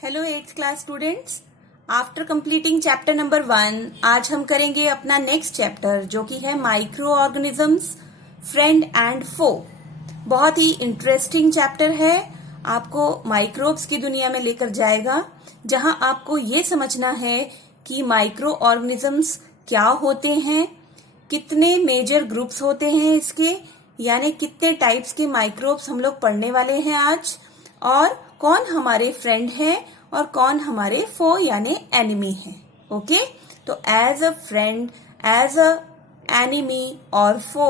Hello 8th class students. After completing chapter number 1 आज हम करेंगे अपना नेक्स्ट चैप्टर जो कि है माइक्रो ऑर्गेनिजम्स फ्रेंड एंड फो। बहुत ही इंटरेस्टिंग चैप्टर है, आपको माइक्रोब्स की दुनिया में लेकर जाएगा जहां आपको ये समझना है कि माइक्रो ऑर्गेनिजम्स क्या होते हैं, कितने मेजर ग्रुप्स होते हैं इसके, यानी कितने टाइप्स के माइक्रोब्स हम लोग पढ़ने वाले हैं आज, और कौन हमारे फ्रेंड हैं और कौन हमारे फो यानी एनिमी हैं। ओके, तो as a friend, as a enemy और फो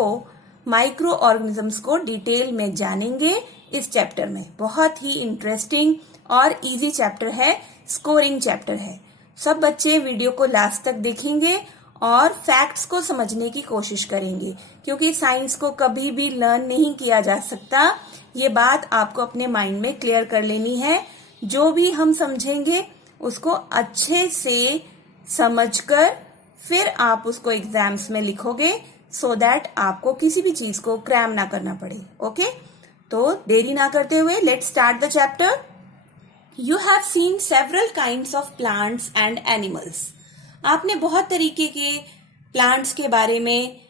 माइक्रो ऑर्गेनिजम्स को डिटेल में जानेंगे इस चैप्टर में। बहुत ही इंटरेस्टिंग और इजी चैप्टर है, स्कोरिंग चैप्टर है। सब बच्चे वीडियो को लास्ट तक देखेंगे और फैक्ट्स को समझने की कोशिश करेंगे, क्योंकि साइंस को कभी भी लर्न नहीं किया जा सकता। ये बात आपको अपने माइंड में क्लियर कर लेनी है। जो भी हम समझेंगे उसको अच्छे से समझकर फिर आप उसको एग्जाम्स में लिखोगे, सो दैट आपको किसी भी चीज को क्रैम ना करना पड़े। ओके, तो देरी ना करते हुए let's start the chapter. You have seen several kinds of plants and animals. आपने बहुत तरीके के प्लांट्स के बारे में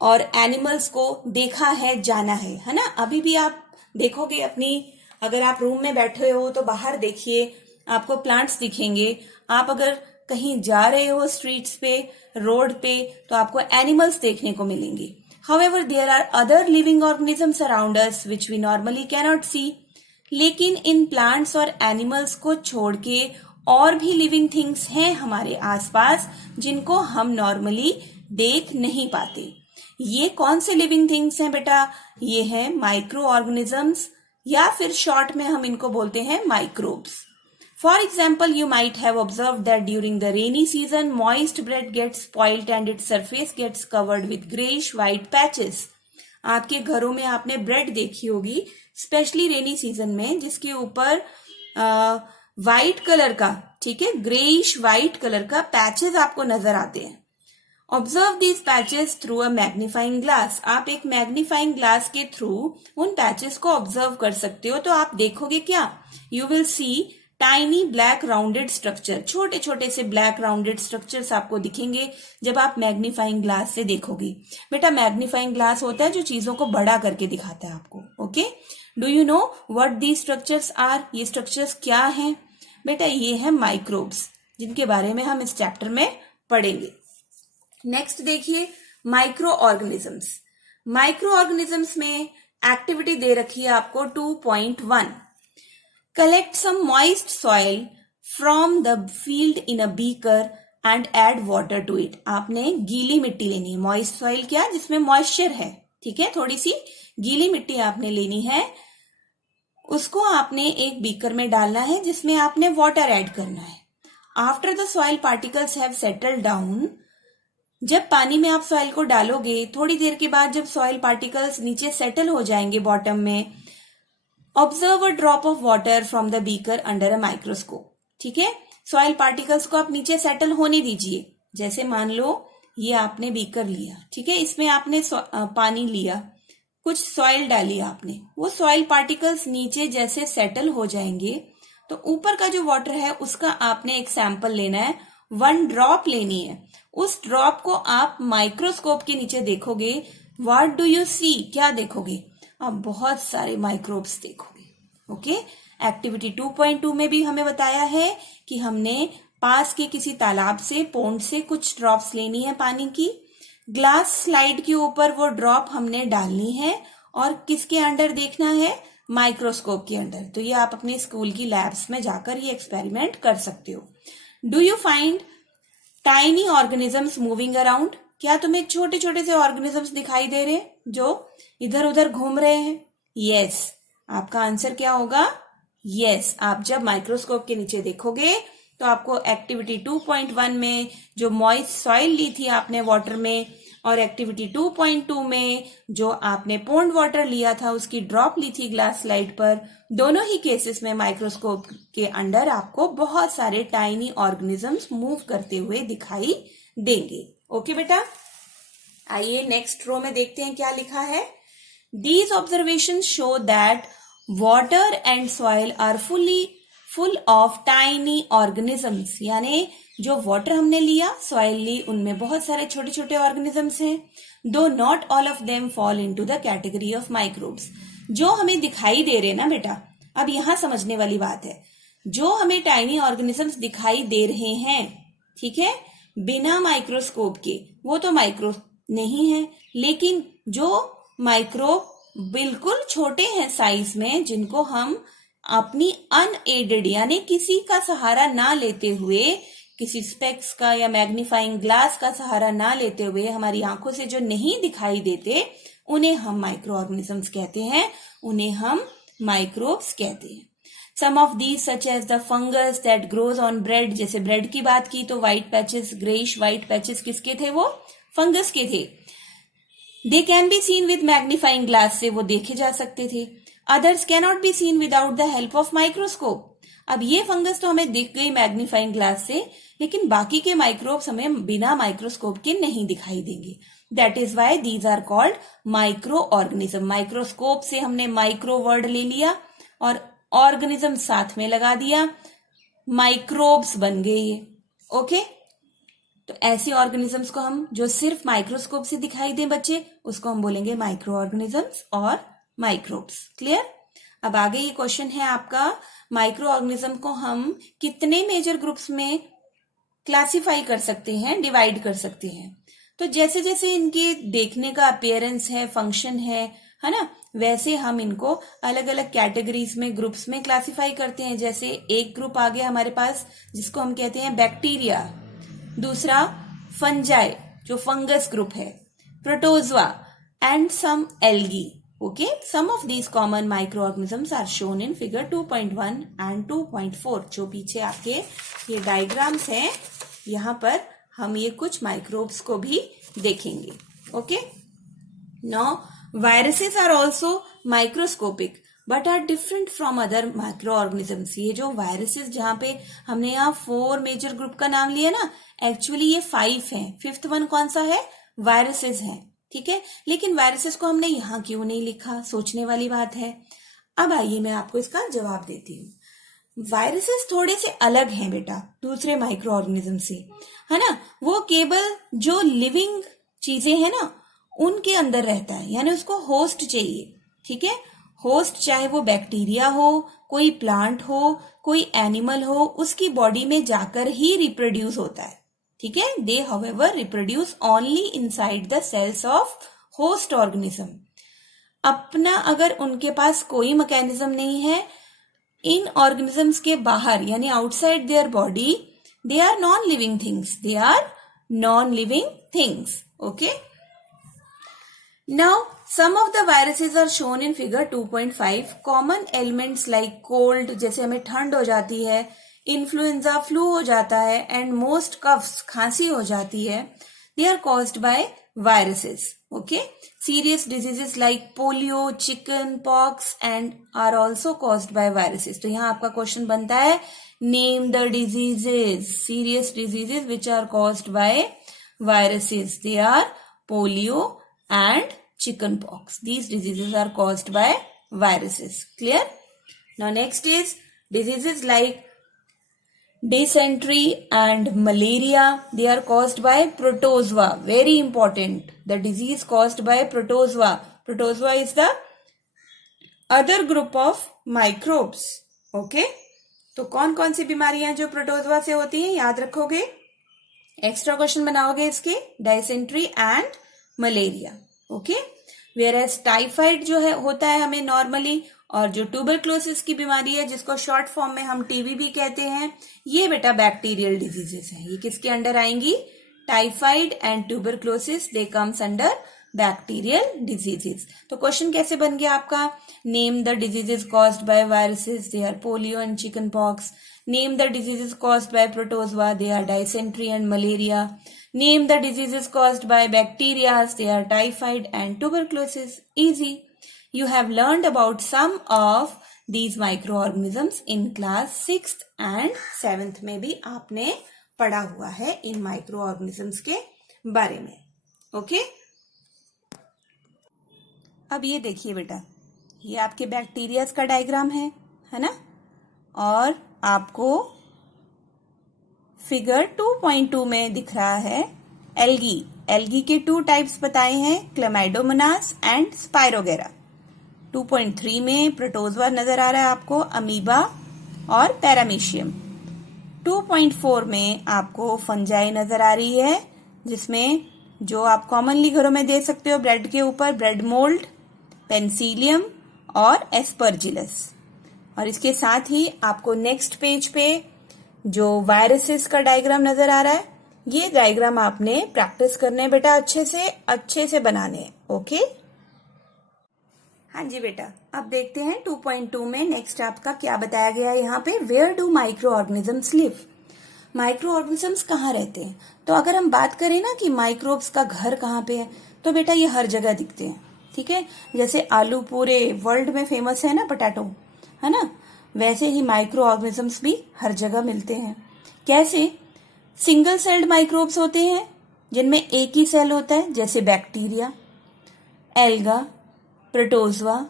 और एनिमल्स को देखा है, जाना है ना। अभी भी आप देखोगे अपनी, अगर आप रूम में बैठे हो तो बाहर देखिए, आपको प्लांट्स दिखेंगे। आप अगर कहीं जा रहे हो स्ट्रीट्स पे, रोड पे, तो आपको एनिमल्स देखने को मिलेंगे। However, there are other living organisms around us which we normally cannot see. लेकिन इन प्लांट्स और एनिमल्स को छोड़ के और भी लिविंग थिंग्स हैं हमारे आसपास जिनको हम नॉर्मली देख नहीं पाते। ये कौन से लिविंग थिंग्स हैं बेटा? ये हैं माइक्रो ऑर्गेनिजम्स, या फिर शॉर्ट में हम इनको बोलते हैं microbes. For example, you might have observe that during the rainy season moist bread gets spoiled and its surface gets covered with greyish white patches. आपके घरों में आपने ब्रेड देखी होगी, स्पेशली रेनी सीजन में, जिसके ऊपर व्हाइट कलर का, ठीक है, ग्रेइश व्हाइट कलर का पैचेस आपको नजर आते हैं। Observe these patches through a magnifying glass. आप एक मैग्नीफाइंग ग्लास के थ्रू उन पैचेस को ऑब्जर्व कर सकते हो, तो आप देखोगे क्या? You will see tiny black rounded structure. छोटे छोटे से ब्लैक राउंडेड स्ट्रक्चर्स आपको दिखेंगे जब आप मैग्नीफाइंग ग्लास से देखोगे। बेटा, मैग्नीफाइंग ग्लास होता है जो चीजों को बड़ा करके दिखाता है आपको। Okay, do you know what these structures are? ये स्ट्रक्चर्स क्या हैं? बेटा, ये है माइक्रोब्स, जिनके बारे में हम इस चैप्टर में पढ़ेंगे। नेक्स्ट देखिए, माइक्रो ऑर्गेनिजम्स। माइक्रो ऑर्गेनिजम्स में एक्टिविटी दे रखी है आपको 2.1। Collect some moist soil from the field in a beaker and add water to it. आपने गीली मिट्टी लेनी है। मॉइस्ट सॉइल क्या? जिसमें मॉइस्चर है, ठीक है, थोड़ी सी गीली मिट्टी आपने लेनी है। उसको आपने एक बीकर में डालना है जिसमें आपने वाटर ऐड करना है। After the soil particles have settled down, जब पानी में आप सॉइल को डालोगे, थोड़ी देर के बाद जब सॉइल पार्टिकल्स नीचे सेटल हो जाएंगे बॉटम में, observe a drop of water from the beaker under a microscope. ठीक है, सॉइल पार्टिकल्स को आप नीचे सेटल होने दीजिए। जैसे मान लो ये आपने बीकर लिया, ठीक है, इसमें आपने पानी लिया, कुछ सॉइल डाली आपने, वो सॉइल पार्टिकल्स नीचे जैसे सेटल हो जाएंगे तो ऊपर का जो वाटर है उसका आपने एक सैंपल लेना है, 1 ड्रॉप लेनी है। उस ड्रॉप को आप माइक्रोस्कोप के नीचे देखोगे। What do you see? क्या देखोगे? आप बहुत सारे माइक्रोब्स देखोगे। ओके, एक्टिविटी 2.2 में भी हमें बताया है कि हमने पास के किसी तालाब से, पोंड से कुछ ड्रॉप्स लेनी है पानी की। ग्लास स्लाइड के ऊपर वो ड्रॉप हमने डालनी है और किसके अंडर देखना है? माइक्रोस्कोप के अंदर। तो ये आप अपने स्कूल की लैब्स में जाकर ये एक्सपेरिमेंट कर सकते हो। Do you find tiny organisms moving around? क्या तुम्हें छोटे छोटे से ऑर्गेनिजम्स दिखाई दे रहे हैं जो इधर उधर घूम रहे हैं? यस, आपका आंसर क्या होगा? यस, आप जब माइक्रोस्कोप के नीचे देखोगे तो आपको एक्टिविटी 2.1 में जो मॉइस्ट सॉइल ली थी आपने वाटर में, और एक्टिविटी 2.2 में जो आपने पोंड वाटर लिया था, उसकी ड्रॉप ली थी ग्लास स्लाइड पर, दोनों ही केसेस में माइक्रोस्कोप के अंडर आपको बहुत सारे टाइनी ऑर्गेनिजम्स मूव करते हुए दिखाई देंगे। ओके बेटा, आइए नेक्स्ट रो में देखते हैं क्या लिखा है। These observations show that water and soil are fully full of tiny organisms, यानी जो वाटर हमने लिया, सॉइल ली, उनमें बहुत सारे छोटे छोटे ऑर्गेनिजम्स हैं. दो not all of them fall into the category of microbes. जो हमें दिखाई दे रहे ना बेटा, अब यहां समझने वाली बात है, जो हमें टाइनी ऑर्गेनिजम्स दिखाई दे रहे हैं, ठीक है, बिना माइक्रोस्कोप के, वो तो माइक्रो नहीं है. लेकिन जो माइक्रोब बिल्कुल छोटे हैं साइज में, जिनको हम अपनी अनएडेड यानी किसी का सहारा ना लेते हुए, किसी स्पेक्स का या मैग्नीफाइंग ग्लास का सहारा ना लेते हुए, हमारी आंखों से जो नहीं दिखाई देते, उन्हें हम माइक्रो ऑर्गेनिजम्स कहते हैं, उन्हें हम माइक्रोब्स कहते हैं. Some of these such as the fungus that grows on bread. जैसे ब्रेड की बात की तो white patches, greyish white patches किसके थे? वो फंगस के थे. They can be seen with magnifying glass, से वो देखे जा सकते थे. Others cannot be seen without the help of microscope. अब ये फंगस तो हमें दिख गई मैग्नीफाइंग ग्लास से, लेकिन बाकी के माइक्रोब्स हमें बिना माइक्रोस्कोप के नहीं दिखाई देंगे. That is why these are called microorganism. Microscope से हमने माइक्रो वर्ड ले लिया और ऑर्गेनिज्म साथ में लगा दिया, माइक्रोब्स बन गए ये. ओके, तो ऐसे ऑर्गेनिजम्स को हम, जो सिर्फ माइक्रोस्कोप से दिखाई दें बच्चे, उसको हम बोलेंगे माइक्रो ऑर्गेनिजम्स और माइक्रोब्स. क्लियर? अब आगे ये क्वेश्चन है आपका, माइक्रो ऑर्गेनिज्म को हम कितने मेजर ग्रुप्स में क्लासिफाई कर सकते हैं, डिवाइड कर सकते हैं. तो जैसे जैसे इनके देखने का अपीयरेंस है, फंक्शन है ना, वैसे हम इनको अलग अलग कैटेगरीज में, ग्रुप्स में क्लासिफाई करते हैं. जैसे एक ग्रुप आ गया हमारे पास जिसको हम कहते हैं बैक्टीरिया, दूसरा फंजाई जो फंगस ग्रुप है, protozoa and some algae. Okay, some of these common microorganisms are shown in figure 2.1 and 2.4. जो पीछे आपके ये डायग्राम्स हैं, यहां पर हम ये कुछ माइक्रोब्स को भी देखेंगे. Okay, now viruses are also microscopic but are different from other microorganisms. ये जो वायरसेस, जहां पे हमने यहाँ 4 मेजर ग्रुप का नाम लिया ना, एक्चुअली ये 5 हैं. 5th वन कौन सा है? वायरसेस है. ठीक है, लेकिन वायरसेस को हमने यहाँ क्यों नहीं लिखा? सोचने वाली बात है. अब आइए मैं आपको इसका जवाब देती हूँ. वायरसेस थोड़े से अलग हैं बेटा दूसरे माइक्रो ऑर्गेनिज्म से, है ना. वो केवल जो लिविंग चीजें हैं ना, उनके अंदर रहता है, यानी उसको होस्ट चाहिए. ठीक है, होस्ट चाहे वो बैक्टीरिया हो, कोई प्लांट हो, कोई एनिमल हो, उसकी बॉडी में जाकर ही रिप्रोड्यूस होता है. ठीक है, they however reproduce only inside the cells of host organism. अपना अगर उनके पास कोई मैकेनिज्म नहीं है, इन ऑर्गेनिजम्स के बाहर यानी outside their body, they are non living things. They are non living things. Okay, now some of the viruses are shown in figure 2.5. common elements like cold, जैसे हमें ठंड हो जाती है, इन्फ्लुएंजा फ्लू हो जाता है, एंड मोस्ट कफ्स खांसी हो जाती है, they are caused by viruses. okay, serious diseases like polio, chicken pox and are also caused by viruses. तो यहाँ आपका क्वेश्चन बनता है, name the diseases, serious diseases which are caused by viruses. they are polio and chicken pox. These diseases are caused by viruses. Clear? Now next is diseases like dysentery and malaria. They are caused by protozoa. Very important. The disease caused by protozoa. Protozoa is the other group of microbes. Okay? तो कौन कौन सी बीमारियां जो protozoa से होती हैं याद रखोगे, एक्स्ट्रा क्वेश्चन बनाओगे इसके, dysentery and malaria. Okay, whereas typhoid जो है होता है हमें नॉर्मली, और जो ट्यूबरक्लोसिस की बीमारी है जिसको शॉर्ट फॉर्म में हम टीबी भी कहते हैं, ये बेटा बैक्टीरियल डिजीजेस हैं. ये किसके अंडर आएंगी? Typhoid and tuberculosis, they comes under bacterial diseases. तो क्वेश्चन कैसे बन गया आपका? Name the diseases caused by viruses, they are polio and chicken pox. Name the diseases caused by protozoa, they are dysentery and malaria. Name the diseases caused by bacteria, they are typhoid and tuberculosis. Easy. You have learned about some of these microorganisms in class 6th and 7th में भी आपने पढ़ा हुआ है इन microorganisms के बारे में. Okay, अब ये देखिए बेटा, ये आपके बैक्टीरियाज का डायग्राम है ना. और आपको फिगर 2.2 में दिख रहा है एल्गी। एल्गी के 2 टाइप्स बताए हैं, क्लेमाइडोमोनास एंड स्पाइरोगेरा। 2.3 में प्रोटोजोआ नजर आ रहा है आपको, अमीबा और पैरामीशियम। 2.4 में आपको फंजाई नजर आ रही है, जिसमें जो आप कॉमनली घरों में दे सकते हो ब्रेड के ऊपर, ब्रेड मोल्ड, पेंसिलियम और एस्परजिलस। और इसके साथ ही आपको नेक्स्ट पेज पे जो वायरसेस का डायग्राम नजर आ रहा है, ये डायग्राम आपने प्रैक्टिस करने बेटा अच्छे से बनाने। ओके, हाँ जी बेटा। अब देखते हैं 2.2 में नेक्स्ट आपका क्या बताया गया है यहाँ पे, where do microorganisms live. Microorganisms कहाँ रहते हैं? तो अगर हम बात करें ना कि माइक्रोब्स का घर कहाँ पे है, तो बेटा ये हर जगह दिखते हैं। ठीक है, जैसे आलू पूरे वर्ल्ड में फेमस है ना, पोटैटो, है ना, वैसे ही माइक्रो ऑर्गेनिजम्स भी हर जगह मिलते हैं। कैसे? सिंगल सेल्ड माइक्रोब्स होते हैं जिनमें एक ही सेल होता है, जैसे बैक्टीरिया, एल्गा, प्रोटोजोआ,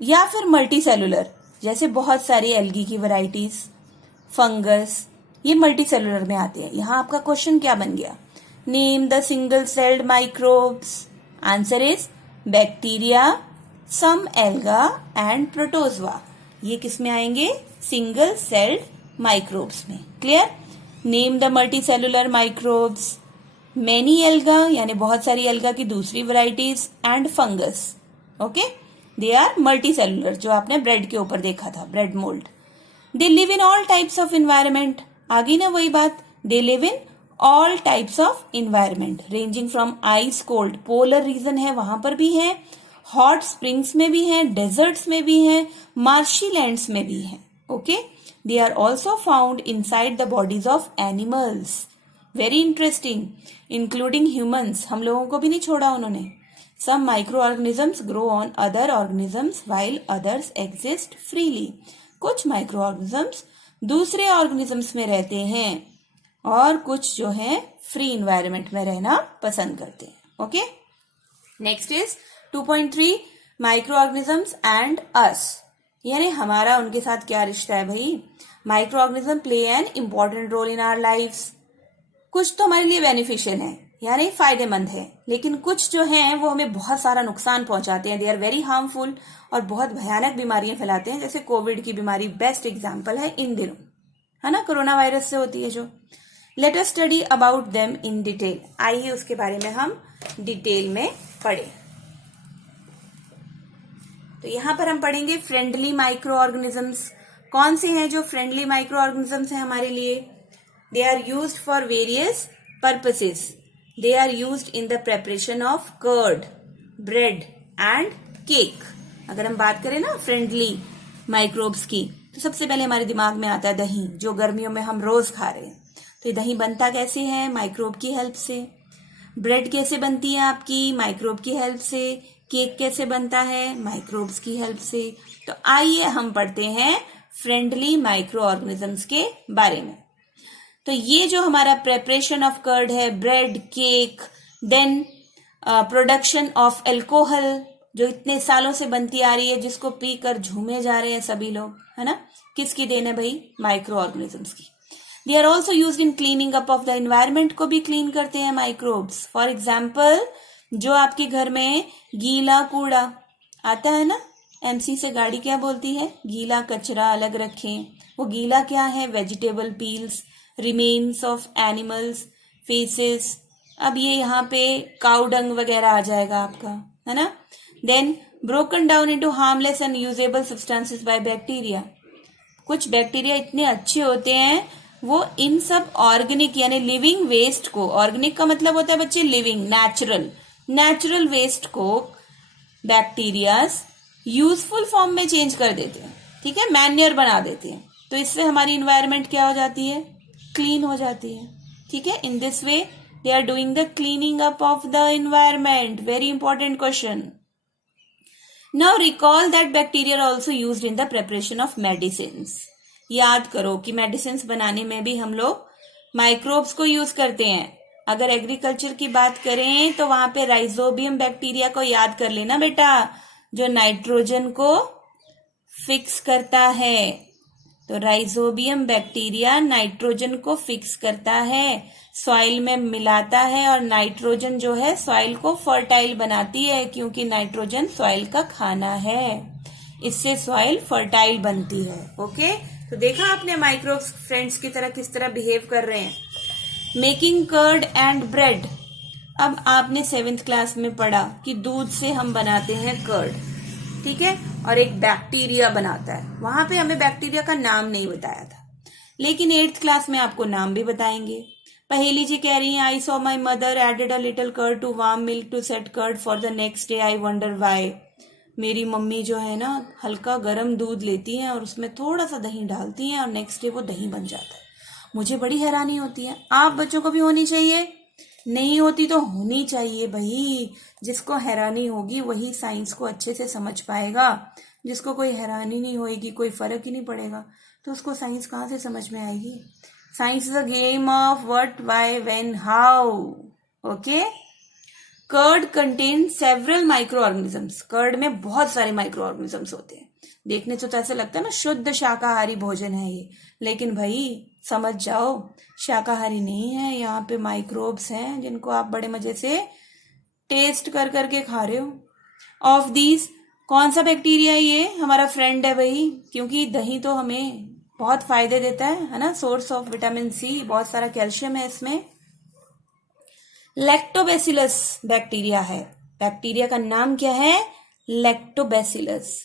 या फिर मल्टी सेलुलर, जैसे बहुत सारी एल्गी की वैरायटीज, फंगस, ये मल्टी सेलुलर में आते हैं। यहां आपका क्वेश्चन क्या बन गया? Name the single celled microbes. Answer is bacteria, some alga and protozoa. ये किस में आएंगे? सिंगल सेल्ड माइक्रोब्स में। Clear? Name the multicellular microbes. Many alga यानी बहुत सारी एल्गा की दूसरी varieties, and fungus. Okay, they are multicellular, जो आपने ब्रेड के ऊपर देखा था, bread mould. They live in all types of environment. आ गई ना वही बात, they live in all types of environment, ranging from ice cold, polar region है वहां पर भी है, हॉट स्प्रिंग्स में भी है, डेजर्ट्स में भी है, मार्शी लैंड्स में भी है। Okay, they are also found inside the bodies of animals. Very interesting, including humans, हम लोगों को भी नहीं छोड़ा उन्होंने। Some microorganisms grow on other organisms while others exist freely. कुछ माइक्रोऑर्गेनिजम्स दूसरे ऑर्गेनिजम्स में रहते हैं और कुछ जो है फ्री इन्वायरमेंट में रहना पसंद करते हैं। Okay, next is 2.3 microorganisms and us, यानी हमारा उनके साथ क्या रिश्ता है भाई। Microorganism play an important role in our lifes. कुछ तो हमारे लिए बेनिफिशियल है यानी फायदेमंद है, लेकिन कुछ जो हैं वो हमें बहुत सारा नुकसान पहुंचाते हैं। दे आर वेरी हार्मफुल और बहुत भयानक बीमारियां फैलाते हैं, जैसे कोविड की बीमारी बेस्ट एग्जांपल है इन दिनों, है ना, कोरोना वायरस से होती है जो। Let us study about them in detail. आइए उसके बारे में हम डिटेल में पढ़ें। तो यहां पर हम पढ़ेंगे फ्रेंडली माइक्रो ऑर्गेनिजम्स। कौन से हैं जो फ्रेंडली माइक्रो ऑर्गेनिजम्स हैं हमारे लिए? They are used for various purposes. They are used in the preparation of curd, bread and cake. अगर हम बात करें ना फ्रेंडली माइक्रोब्स की, तो सबसे पहले हमारे दिमाग में आता है दही, जो गर्मियों में हम रोज खा रहे हैं। तो ये दही बनता कैसे है? माइक्रोब की हेल्प से। ब्रेड कैसे बनती है आपकी? माइक्रोब की हेल्प से। केक कैसे बनता है? माइक्रोब्स की हेल्प से। तो आइए हम पढ़ते हैं फ्रेंडली माइक्रो ऑर्गेनिजम्स के बारे में। तो ये जो हमारा प्रेपरेशन ऑफ कर्ड है, bread, cake, then production of alcohol, जो इतने सालों से बनती आ रही है, जिसको पीकर झूमे जा रहे हैं सभी लोग, है ना, किसकी देन है भाई? माइक्रो ऑर्गेनिजम्स की। They are also used in cleaning up of the environment, को भी क्लीन करते हैं माइक्रोब्स। फॉर एग्जाम्पल, जो आपके घर में गीला कूड़ा आता है ना, एमसी से गाड़ी क्या बोलती है? गीला कचरा अलग रखें। वो गीला क्या है? Vegetable peels, remains of animals, faces. अब ये यहाँ पे काउ डंग वगैरह आ जाएगा आपका, है ना। Then broken down into harmless and usable substances by bacteria. कुछ बैक्टीरिया इतने अच्छे होते हैं, वो इन सब ऑर्गेनिक यानी लिविंग वेस्ट को, ऑर्गेनिक का मतलब होता है बच्चे लिविंग, नेचुरल वेस्ट को बैक्टीरियाज यूजफुल फॉर्म में चेंज कर देते हैं। ठीक है, मैन्योर बना देते हैं। तो इससे हमारी इन्वायरमेंट क्या हो जाती है? क्लीन हो जाती है। ठीक है, in this way they are doing the cleaning up of the environment. Very important question. Now recall that bacteria are also used in the preparation of medicines. याद करो कि मेडिसिन्स बनाने में भी हम लोग माइक्रोब्स को यूज करते हैं। अगर एग्रीकल्चर की बात करें तो वहां पे राइजोबियम बैक्टीरिया को याद कर लेना बेटा, जो नाइट्रोजन को फिक्स करता है। तो राइजोबियम बैक्टीरिया नाइट्रोजन को फिक्स करता है, सॉइल में मिलाता है और नाइट्रोजन जो है सॉइल को फर्टाइल बनाती है, क्योंकि नाइट्रोजन सॉइल का खाना है। इससे सॉइल फर्टाइल बनती है। ओके, तो देखा आपने माइक्रोब्स फ्रेंड्स की तरह किस तरह बिहेव कर रहे हैं। Making curd and bread. अब आपने 7th क्लास में पढ़ा कि दूध से हम बनाते हैं कर्ड, ठीक है, और एक बैक्टीरिया बनाता है। वहां पे हमें बैक्टीरिया का नाम नहीं बताया था, लेकिन 8th क्लास में आपको नाम भी बताएंगे। पहेली जी कह रही है, I saw my mother added a little curd to warm milk to set curd for the next day, I wonder why. मेरी मम्मी जो है ना हल्का गर्म दूध लेती हैं और उसमें थोड़ा सा दही डालती हैं और नेक्स्ट डे वो दही बन जाता है। मुझे बड़ी हैरानी होती है। आप बच्चों को भी होनी चाहिए, नहीं होती तो होनी चाहिए भाई। जिसको हैरानी होगी वही साइंस को अच्छे से समझ पाएगा। जिसको कोई हैरानी नहीं होगी, कोई फर्क ही नहीं पड़ेगा, तो उसको साइंस कहाँ से समझ में आएगी। Science is a game of what, why, when, how. Okay, curd contain several microorganisms. Curd में बहुत सारे माइक्रो ऑर्गेनिजम्स होते हैं। देखने से तो ऐसा लगता है ना शुद्ध शाकाहारी भोजन है ये, लेकिन भाई समझ जाओ शाकाहारी नहीं है। यहाँ पे माइक्रोब्स हैं जिनको आप बड़े मजे से टेस्ट कर करके खा रहे हो। ऑफ दीज कौन सा बैक्टीरिया ये हमारा फ्रेंड है भाई, क्योंकि दही तो हमें बहुत फायदे देता है ना, सोर्स ऑफ विटामिन सी, बहुत सारा कैल्शियम है इसमें। लैक्टोबैसिलस बैक्टीरिया है। बैक्टीरिया का नाम क्या है? लैक्टोबैसिलस।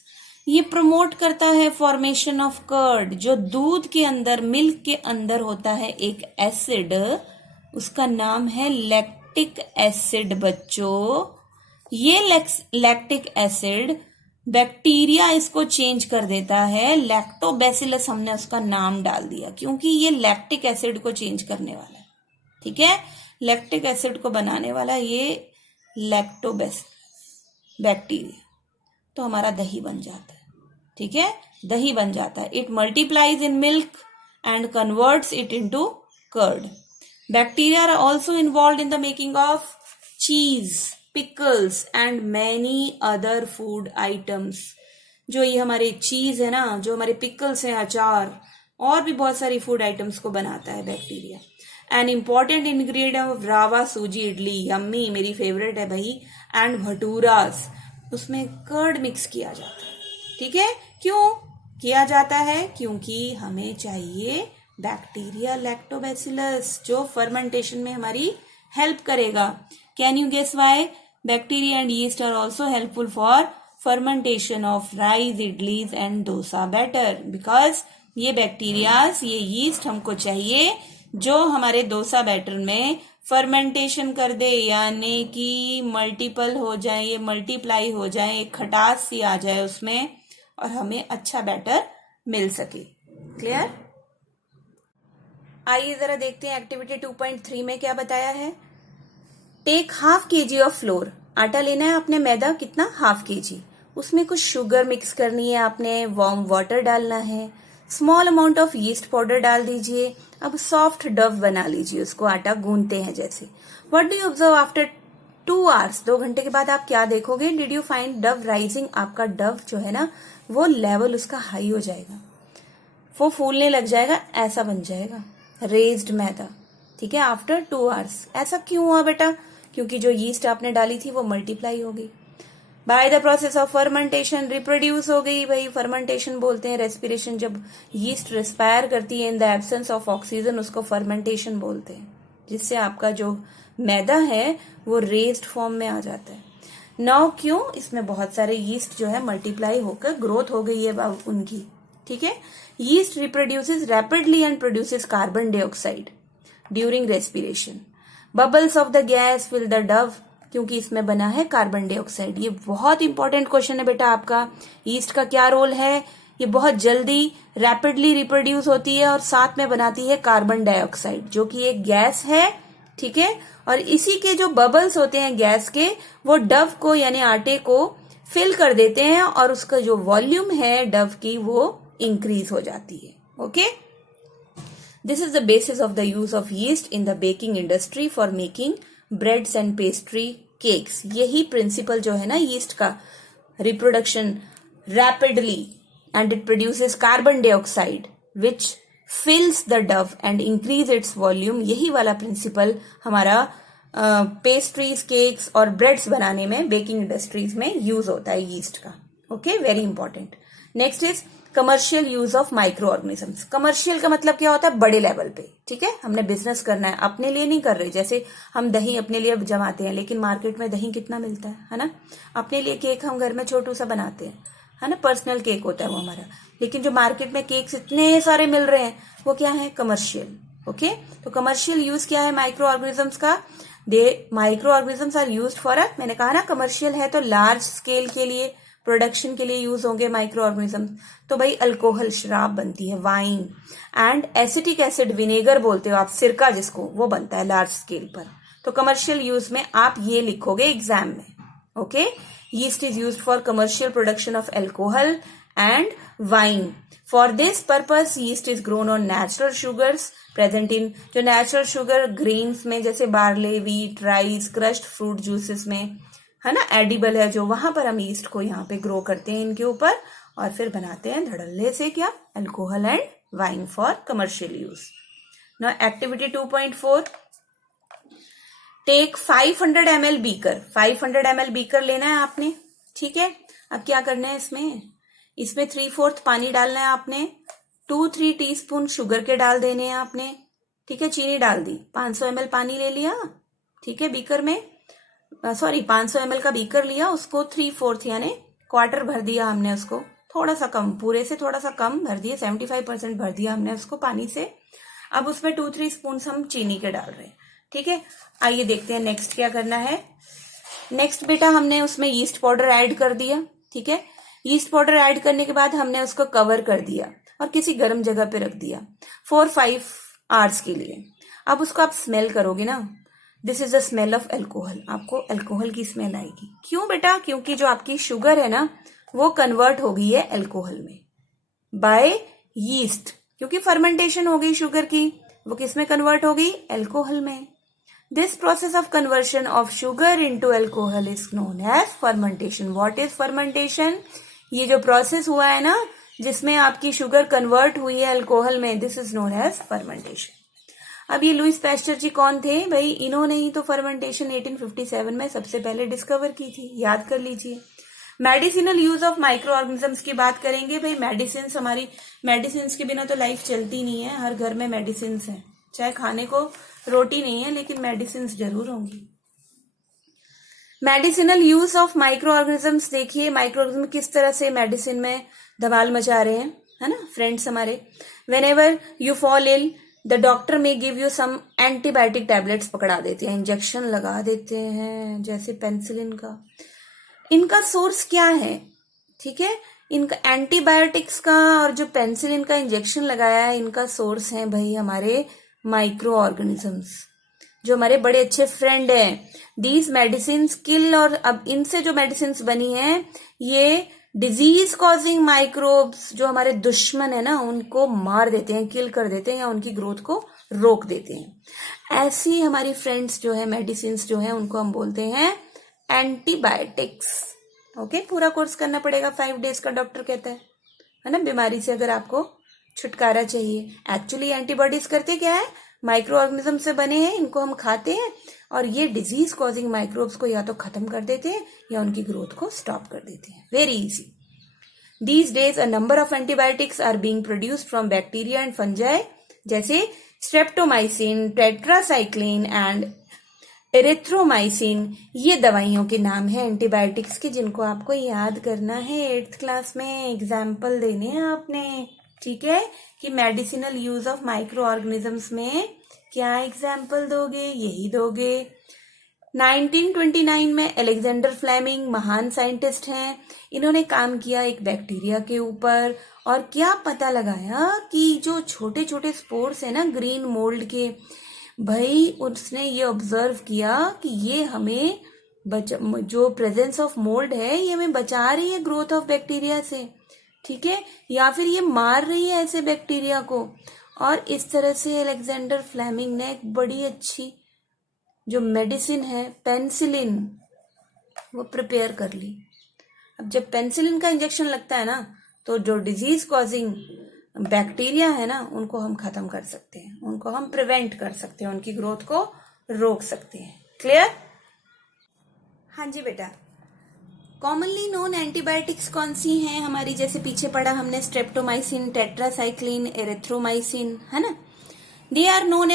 ये प्रमोट करता है फॉर्मेशन ऑफ कर्ड। जो दूध के अंदर, मिल्क के अंदर होता है एक एसिड, उसका नाम है लैक्टिक एसिड बच्चों। ये लैक्टिक एसिड बैक्टीरिया इसको चेंज कर देता है। लैक्टोबैसिलस हमने उसका नाम डाल दिया क्योंकि ये लैक्टिक एसिड को चेंज करने वाला है। ठीक है, लैक्टिक एसिड को बनाने वाला ये लैक्टोबैसिलस बैक्टीरिया। तो हमारा दही बन जाता है। ठीक है, दही बन जाता है। It multiplies in milk and converts it into curd. Bacteria are also involve in the making of cheese, pickles and many other food items. जो ये हमारे चीज है ना, जो हमारे पिकल्स हैं, अचार, और भी बहुत सारी फूड आइटम्स को बनाता है bacteria. An important ingredient of rava sooji idli, yummy, मेरी फेवरेट है भाई, एंड भटूरास, उसमें कर्ड मिक्स किया जाता है। ठीक है, क्यों किया जाता है? क्योंकि हमें चाहिए बैक्टीरिया लैक्टोबैसिलस जो फर्मेंटेशन में हमारी हेल्प करेगा। Can you guess why? Bacteria and yeast are also helpful for fermentation of rice, idlis and dosa batter. Because ये बैक्टीरियाज, ये यीस्ट हमको चाहिए जो हमारे डोसा बैटर में फर्मेंटेशन कर दे, यानी कि मल्टीपल हो जाए, ये मल्टीप्लाई हो जाए, एक खटास सी आ जाए उसमें और हमें अच्छा बैटर मिल सके। क्लियर? आइए जरा देखते हैं एक्टिविटी 2.3 में क्या बताया है। Take ½ kg of flour. आटा लेना है आपने, मैदा कितना? ½ kg। उसमें कुछ शुगर मिक्स करनी है आपने, वार्म वाटर डालना है, small amount of yeast powder डाल दीजिए। अब सॉफ्ट डव बना लीजिए, उसको आटा गूंथते हैं जैसे। What do you observe after 2 hours? 2 घंटे के बाद आप क्या देखोगे? Did you find Dove rising? आपका डव जो है ना वो लेवल उसका हाई हो जाएगा, वो फूलने लग जाएगा, ऐसा बन जाएगा रेज्ड मैदा। ठीक है, आफ्टर 2 hours। ऐसा क्यों हुआ बेटा? क्योंकि जो यीस्ट आपने डाली थी वो मल्टीप्लाई हो गई। By the process of fermentation reproduce हो गई। भाई फर्मेंटेशन बोलते हैं रेस्पिरेशन, जब यीस्ट रेस्पायर करती है in the absence of oxygen, उसको फर्मेंटेशन बोलते हैं, जिससे आपका जो मैदा है वो रेज्ड फॉर्म में आ जाता है। नाउ क्यों? इसमें बहुत सारे यीस्ट जो है मल्टीप्लाई होकर ग्रोथ हो गई है उनकी। ठीक है, yeast reproduces rapidly and produces carbon dioxide during respiration. Bubbles of the gas fill the dough, क्योंकि इसमें बना है कार्बन डाइऑक्साइड। ये बहुत इंपॉर्टेंट क्वेश्चन है बेटा आपका। यीस्ट का क्या रोल है? ये बहुत जल्दी रैपिडली रिप्रोड्यूस होती है और साथ में बनाती है कार्बन डाइऑक्साइड, जो कि एक गैस है। ठीक है, और इसी के जो बबल्स होते हैं गैस के, वो डव को यानी आटे को फिल कर देते हैं और उसका जो वॉल्यूम है डव की वो इंक्रीज हो जाती है। Okay, this is the basis of the use of yeast in the baking industry for making breads and pastry cakes. यही प्रिंसिपल जो है ना यीस्ट का, reproduction rapidly and it produces carbon dioxide, which फिल्स the Dove and increase its volume, यही वाला principal हमारा pastries, cakes और breads बनाने में बेकिंग इंडस्ट्रीज में यूज होता है यीस्ट का. Okay, very important. Next is commercial use of micro organisms. Commercial का मतलब क्या होता है? बड़े लेवल पे. ठीक है, हमने बिजनेस करना है, अपने लिए नहीं कर रहे. जैसे हम दही अपने लिए जमाते हैं, लेकिन मार्केट में दही कितना मिलता है ना. अपने लिए केक हम घर में छोटू सा बनाते हैं, है ना, पर्सनल केक होता है वो हमारा. लेकिन जो मार्केट में केक्स इतने सारे मिल रहे हैं वो क्या है? कमर्शियल. ओके, तो कमर्शियल यूज क्या है माइक्रो ऑर्गेनिजम्स का? Microorganisms are used for मैंने कहा ना कमर्शियल है तो लार्ज स्केल के लिए, प्रोडक्शन के लिए यूज होंगे माइक्रो ऑर्गेनिजम्स. तो भाई अल्कोहल, शराब बनती है, wine and acetic acid, vinegar बोलते हो आप, सिरका जिसको, वो बनता है लार्ज स्केल पर. तो कमर्शियल यूज में आप ये लिखोगे एग्जाम में. Okay, yeast is used for commercial production of alcohol and wine. For this purpose yeast is grown on natural sugars present in, जो natural sugar grains में जैसे barley, wheat, rice, crushed fruit juices में, है ना, edible है जो, वहां पर हम yeast को यहाँ पे ग्रो करते हैं इनके ऊपर और फिर बनाते हैं धड़ल्ले से क्या? Alcohol and wine for commercial use. Now activity 2.4, take 500 ml beaker. 500 ml beaker लेना है आपने. ठीक है, अब क्या करना है इसमें 3/4 पानी डालना है आपने. 2-3 टीस्पून शुगर के डाल देने हैं आपने. ठीक है, चीनी डाल दी. 500 ml पानी ले लिया. ठीक है, बीकर में, सॉरी 500 ml का बीकर लिया, उसको 3/4 यानी क्वार्टर भर दिया हमने उसको. थोड़ा सा कम, पूरे से थोड़ा सा कम भर दिया, 75% भर दिया हमने उसको पानी से. अब उसमें 2-3 स्पून हम चीनी के डाल रहे हैं. ठीक है, आइए देखते हैं नेक्स्ट क्या करना है. नेक्स्ट बेटा हमने उसमें यीस्ट पाउडर ऐड कर दिया. ठीक है, यीस्ट पाउडर ऐड करने के बाद हमने उसको कवर कर दिया और किसी गर्म जगह पे रख दिया 4-5 आवर्स के लिए. अब उसको आप स्मेल करोगे ना, this is the smell of alcohol. आपको एल्कोहल की स्मेल आएगी. क्यों बेटा? क्योंकि जो आपकी शुगर है ना वो कन्वर्ट हो गई है एल्कोहल में बाय यीस्ट. क्योंकि फर्मेंटेशन हो गई शुगर की, वो किस में कन्वर्ट हो गई? एल्कोहल में. This process of conversion of sugar into alcohol is known as fermentation. What is fermentation? ये जो प्रोसेस हुआ है ना जिसमें आपकी शुगर कन्वर्ट हुई है अल्कोहल में, this is known as fermentation. अब ये लुईस पैस्चर जी कौन थे भाई? इन्होंने ही तो फर्मेंटेशन 1857 में सबसे पहले डिस्कवर की थी, याद कर लीजिए. Medicinal use of micro organisms की बात करेंगे. भाई मेडिसिन, हमारी मेडिसिन के बिना तो लाइफ चलती नहीं है. हर घर में मेडिसिन है, चाहे खाने को रोटी नहीं है लेकिन मेडिसिन जरूर होंगी. Medicinal use of micro organisms. देखिए माइक्रो ऑर्गेनिज्म किस तरह से मेडिसिन में धमाल मचा रहे हैं, है ना फ्रेंड्स हमारे. Whenever you fall ill the doctor may give you some antibiotic tablets पकड़ा देते हैं, इंजेक्शन लगा देते हैं जैसे पेनिसिलिन का. इनका सोर्स क्या है? ठीक है, इनका एंटीबायोटिक्स का और जो पेनिसिलिन का इंजेक्शन लगाया है इनका सोर्स है भाई हमारे माइक्रो ऑर्गेनिजम्स, जो हमारे बड़े अच्छे फ्रेंड हैं. दीज मेडिसिन किल, और अब इनसे जो मेडिसिन बनी है ये डिजीज कॉजिंग माइक्रोब्स, जो हमारे दुश्मन है ना उनको मार देते हैं, किल कर देते हैं या उनकी ग्रोथ को रोक देते हैं. ऐसी हमारी फ्रेंड्स जो है मेडिसिन जो है उनको हम बोलते हैं एंटीबायोटिक्स. ओके, पूरा कोर्स करना पड़ेगा 5 डेज का, डॉक्टर कहता है ना, बीमारी से अगर आपको छुटकारा चाहिए. एक्चुअली एंटीबॉडीज करते क्या है? माइक्रो ऑर्गेनिज्म से बने हैं, इनको हम खाते हैं और ये डिजीज कॉजिंग माइक्रोब्स को या तो खत्म कर देते हैं या उनकी ग्रोथ को स्टॉप कर देते हैं. Very easy. These days a number of antibiotics are being produced from bacteria and fungi, जैसे स्ट्रेप्टोमाइसिन, टेट्रासाइक्लिन एंड एरिथ्रोमाइसिन. ये दवाइयों के नाम है एंटीबायोटिक्स के, जिनको आपको याद करना है 8th क्लास में, एग्जाम्पल देने हैं आपने. ठीक है, कि medicinal use of micro organisms में क्या एग्जाम्पल दोगे? यही दोगे. 1929 में अलेक्जेंडर फ्लेमिंग महान साइंटिस्ट हैं. इन्होंने काम किया एक बैक्टीरिया के ऊपर और क्या पता लगाया कि जो छोटे छोटे स्पोर्स है ना ग्रीन मोल्ड के, भाई उसने ये ऑब्जर्व किया कि ये हमें जो प्रेजेंस ऑफ मोल्ड है ये हमें बचा रही है ग्रोथ ऑफ बैक्टीरिया से. ठीक है, या फिर ये मार रही है ऐसे बैक्टीरिया को. और इस तरह से अलेक्जेंडर फ्लेमिंग ने एक बड़ी अच्छी जो मेडिसिन है पेनिसिलिन वो प्रिपेयर कर ली. अब जब पेनिसिलिन का इंजेक्शन लगता है ना तो जो डिजीज कॉजिंग बैक्टीरिया है ना, उनको हम खत्म कर सकते हैं, उनको हम प्रिवेंट कर सकते हैं, उनकी ग्रोथ को रोक सकते हैं। क्लियर? हाँ जी बेटा। कॉमनली नोन एंटीबायोटिक्स कौन सी हैं हमारी? जैसे पीछे पढ़ा हमने, स्ट्रेप्टोमाइसिन, टेट्रासाइक्लिन, एरिथ्रोमाइसिन, है ना। They are known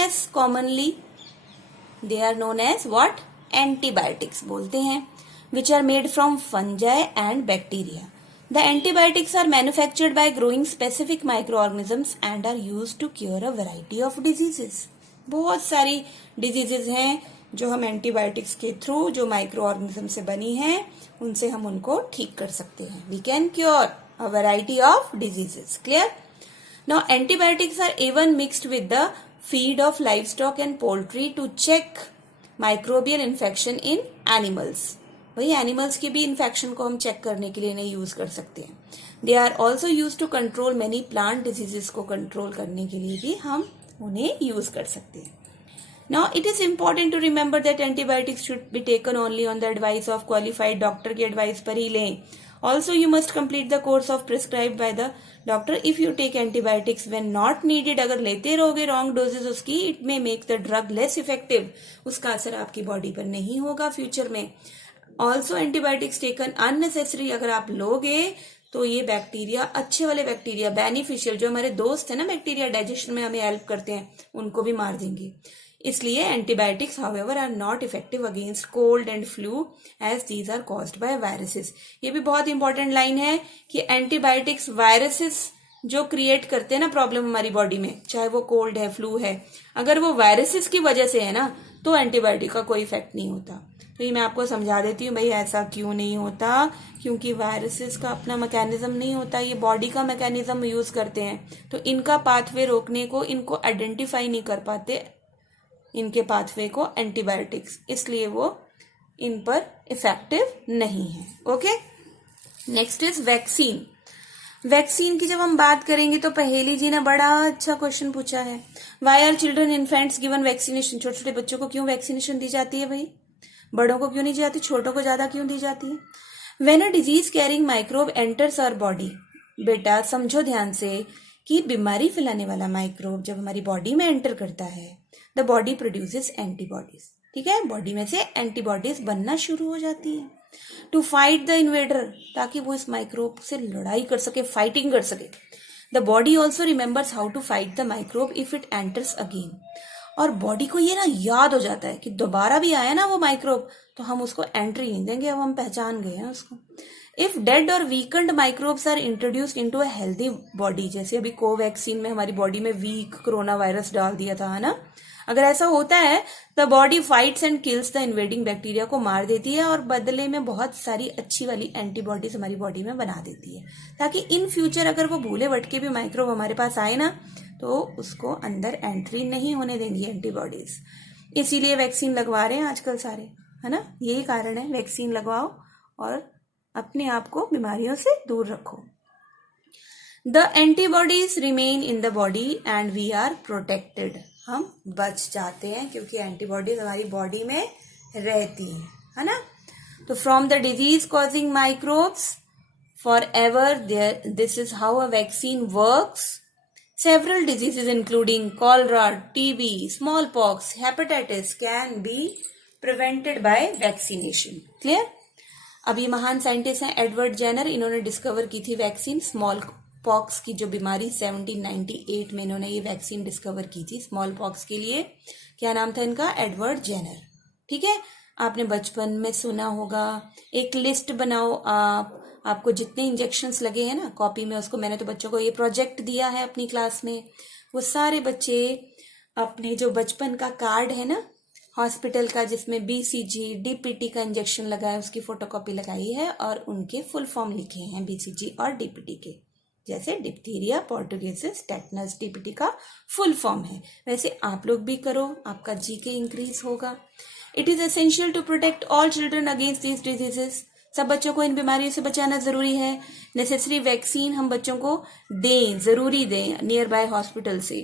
as what? Antibiotics बोलते हैं, which are made from fungi and bacteria. The antibiotics are manufactured by growing specific microorganisms and are used to cure a variety of diseases. बहुत सारी diseases हैं जो हम antibiotics के through, जो micro organism से बनी हैं, उनसे हम उनको ठीक कर सकते हैं. We can cure a variety of diseases. Clear? Now antibiotics are even mixed with the feed of livestock and poultry to check microbial infection in animals. वही एनिमल्स की भी इन्फेक्शन को हम चेक करने के लिए इन्हें यूज कर सकते हैं. They are also use to control many plant diseases को कंट्रोल करने के लिए भी हम उन्हें यूज कर सकते हैं. Now it is important to remember that antibiotics should be taken only on the advice of qualified doctor की advice पर ही लें. Also you must complete the course of prescribed by the doctor. If you take antibiotics when not needed, अगर लेते रहोगे wrong doses उसकी, it may make the drug less effective. उसका असर आपकी बॉडी पर नहीं होगा फ्यूचर में. ऑल्सो एंटीबायोटिक्स टेकन अननेसेसरी अगर आप लोगे तो ये बैक्टीरिया, अच्छे वाले बैक्टीरिया, बेनिफिशियल, जो हमारे दोस्त है ना बैक्टीरिया, डाइजेशन में हमें हेल्प करते हैं, उनको भी मार देंगे. इसलिए antibiotics however are not effective against cold and flu as these are caused by viruses. ये भी बहुत इंपॉर्टेंट लाइन है कि एंटीबायोटिक्स वायरसेस जो क्रिएट करते हैं ना प्रॉब्लम हमारी बॉडी में, चाहे वो कोल्ड है, फ्लू है, अगर वो वायरसेस की वजह से है ना, तो एंटीबायोटिक का कोई इफेक्ट नहीं होता. तो ये मैं आपको समझा देती हूँ भाई, ऐसा क्यों नहीं होता, क्योंकि वायरसेस का अपना मैकेनिज्म नहीं होता, ये बॉडी का मैकेनिज्म यूज करते हैं. तो इनका पाथवे रोकने को, इनको आइडेंटिफाई नहीं कर पाते इनके पाथवे को एंटीबायोटिक्स, इसलिए वो इन पर इफेक्टिव नहीं है. Okay, next is vaccine. Vaccine की जब हम बात करेंगे तो पहेली जी ने बड़ा अच्छा क्वेश्चन पूछा है. Why are children infants given vaccination? छोटे छोटे बच्चों को क्यों वैक्सीनेशन दी जाती है भाई? बड़ों को क्यों नहीं दी जाती? छोटों को ज्यादा क्यों दी जाती है? When a disease carrying microbe enters our body, बेटा समझो ध्यान से कि बीमारी फैलाने वाला माइक्रोब जब हमारी बॉडी में एंटर करता है, द बॉडी प्रोड्यूसेस एंटीबॉडीज. ठीक है, बॉडी में से एंटीबॉडीज बनना शुरू हो जाती है टू फाइट द इन्वेडर, ताकि वो इस माइक्रोब से लड़ाई कर सके, फाइटिंग कर सके. The body also remembers how to fight the microbe if it enters again. और बॉडी को ये ना याद हो जाता है कि दोबारा भी आया ना वो माइक्रोब, तो हम उसको एंट्री नहीं देंगे, अब हम पहचान गए हैं उसको. If dead or weakened microbes are introduced into a healthy body, जैसे अभी कोवैक्सीन में हमारी बॉडी में वीक कोरोना वायरस डाल दिया था, है ना, अगर ऐसा होता है, the body fights and kills the invading bacteria को मार देती है और बदले में बहुत सारी अच्छी वाली एंटीबॉडीज हमारी बॉडी में बना देती है, ताकि इन फ्यूचर अगर वो भूले भटके भी माइक्रोब हमारे पास आए ना, तो उसको अंदर एंट्री नहीं होने देंगी एंटीबॉडीज. इसीलिए वैक्सीन लगवा रहे हैं आजकल सारे, है ना, यही कारण है. वैक्सीन लगवाओ और अपने आप को बीमारियों से दूर रखो. The antibodies remain in the body and we are protected. हम बच जाते हैं क्योंकि एंटीबॉडीज हमारी बॉडी में रहती है ना. तो from the disease causing microbes for ever, this is how a vaccine works. Several diseases including cholera, TB, smallpox, hepatitis can be prevented by vaccination. Clear? अभी महान साइंटिस्ट हैं एडवर्ड जेनर, इन्होंने डिस्कवर की थी वैक्सीन स्मॉल पॉक्स की जो बीमारी, 1798 में इन्होंने ये वैक्सीन डिस्कवर की थी स्मॉल पॉक्स के लिए. क्या नाम था इनका? Edward Jenner. ठीक है, आपने बचपन में सुना होगा. एक लिस्ट बनाओ आपको जितने इंजेक्शंस लगे हैं ना कॉपी में, उसको मैंने तो बच्चों को ये प्रोजेक्ट दिया है अपनी क्लास में, वो सारे बच्चे अपने जो बचपन का कार्ड है ना हॉस्पिटल का, जिसमें BCG, DPT का इंजेक्शन लगा है, उसकी फोटोकॉपी लगाई है और उनके फुल फॉर्म लिखे हैं BCG और DPT के. जैसे डिप्थीरिया, पोर्टुगेसिस, टेटनस, DPT का फुल फॉर्म है, वैसे आप लोग भी करो, आपका GK इंक्रीज होगा. It is essential to protect all children against these diseases. सब बच्चों को इन बीमारियों से बचाना जरूरी है. नेसेसरी वैक्सीन हम बच्चों को दें, जरूरी दें नियर बाय हॉस्पिटल से.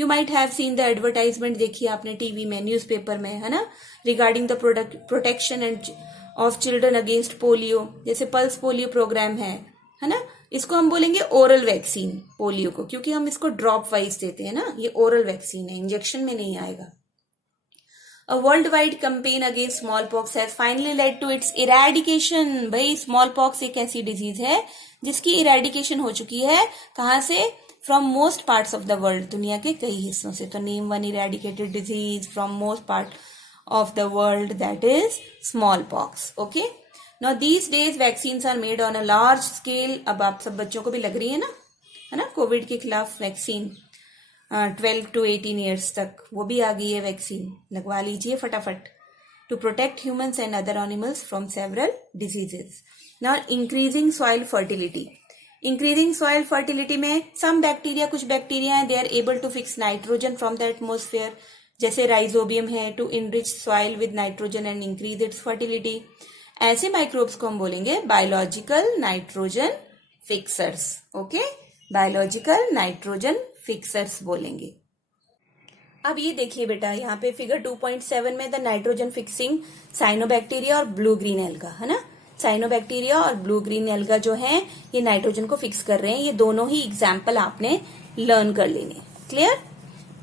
You might have seen the advertisement, देखी आपने टीवी में, न्यूज़पेपर में, है ना, regarding the protection end of children against polio. जैसे पल्स पोलियो प्रोग्राम है ना, इसको हम बोलेंगे ओरल वैक्सीन पोलियो को, क्योंकि हम इसको ड्रॉप वाइज देते हैं ना, ये ओरल वैक्सीन है, इंजेक्शन में नहीं आएगा। A worldwide campaign against smallpox has finally led to its eradication। भाई smallpox एक ऐसी डिजीज है जिसकी इरेडिकेशन हो चुकी है, कहां से? From most parts of the world, दुनिया के कई हिस्सों से। तो name one eradicated disease from most part of the world, that is smallpox। Okay, now these days vaccines are made on a large scale. अब आप सब बच्चों को भी लग रही है ना कोविड के खिलाफ वैक्सीन, 12 to 18 ईयर्स तक, वो भी आ गई है वैक्सीन, लगवा लीजिए फटाफट। To protect humans and other animals from several diseases. Now increasing soil fertility. Increasing soil fertility में सम बैक्टीरिया, कुछ बैक्टीरिया है, they are able to fix nitrogen from the atmosphere, जैसे राइजोबियम है, to enrich soil with nitrogen and increase its fertility. ऐसे microbes को हम बोलेंगे biological nitrogen fixers. Okay, biological nitrogen fixers बोलेंगे। अब ये देखिए बेटा, यहाँ पे फिगर 2.7 में द नाइट्रोजन फिक्सिंग साइनोबैक्टीरिया और ब्लू ग्रीन एल्गा है ना। साइनोबैक्टीरिया और ब्लू ग्रीन एल्गा जो है ये नाइट्रोजन को फिक्स कर रहे हैं। ये दोनों ही एग्जाम्पल आपने लर्न कर लेने। Clear?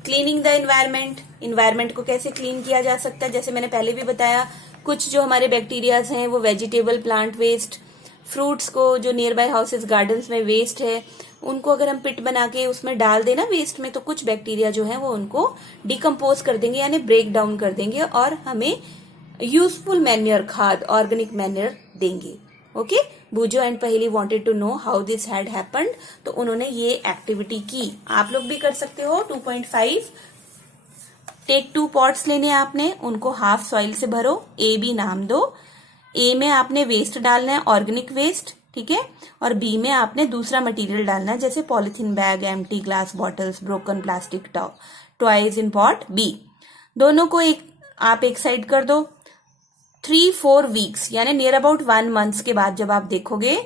Cleaning the environment. Environment को कैसे क्लीन किया जा सकता है, जैसे मैंने पहले भी बताया, कुछ जो हमारे बैक्टीरियाज हैं वो वेजिटेबल प्लांट वेस्ट, फ्रूट्स को जो नियर बाय हाउसेस गार्डन्स में वेस्ट है उनको अगर हम पिट बना के उसमें डाल देना वेस्ट में, तो कुछ बैक्टीरिया जो है वो उनको डिकम्पोज कर देंगे, यानी ब्रेक डाउन कर देंगे और हमें यूजफुल मैन्योर, खाद, ऑर्गेनिक मैन्योर देंगे। Okay, Boojho and Paheli wanted to know how this had happened, तो उन्होंने ये एक्टिविटी की। आप लोग भी कर सकते हो। 2.5 टेक 2 पॉट्स लेने आपने, उनको हाफ सॉइल से भरो, ए बी नाम दो। ए में आपने वेस्ट डालना है, ऑर्गेनिक वेस्ट, ठीक है, और बी में आपने दूसरा मटेरियल डालना है, जैसे polythene bag, empty glass bottles, broken plastic toys in pot B. दोनों को आप एक साइड कर दो। 3-4 वीक्स यानी नियर अबाउट 1 मंथ के बाद जब आप देखोगे,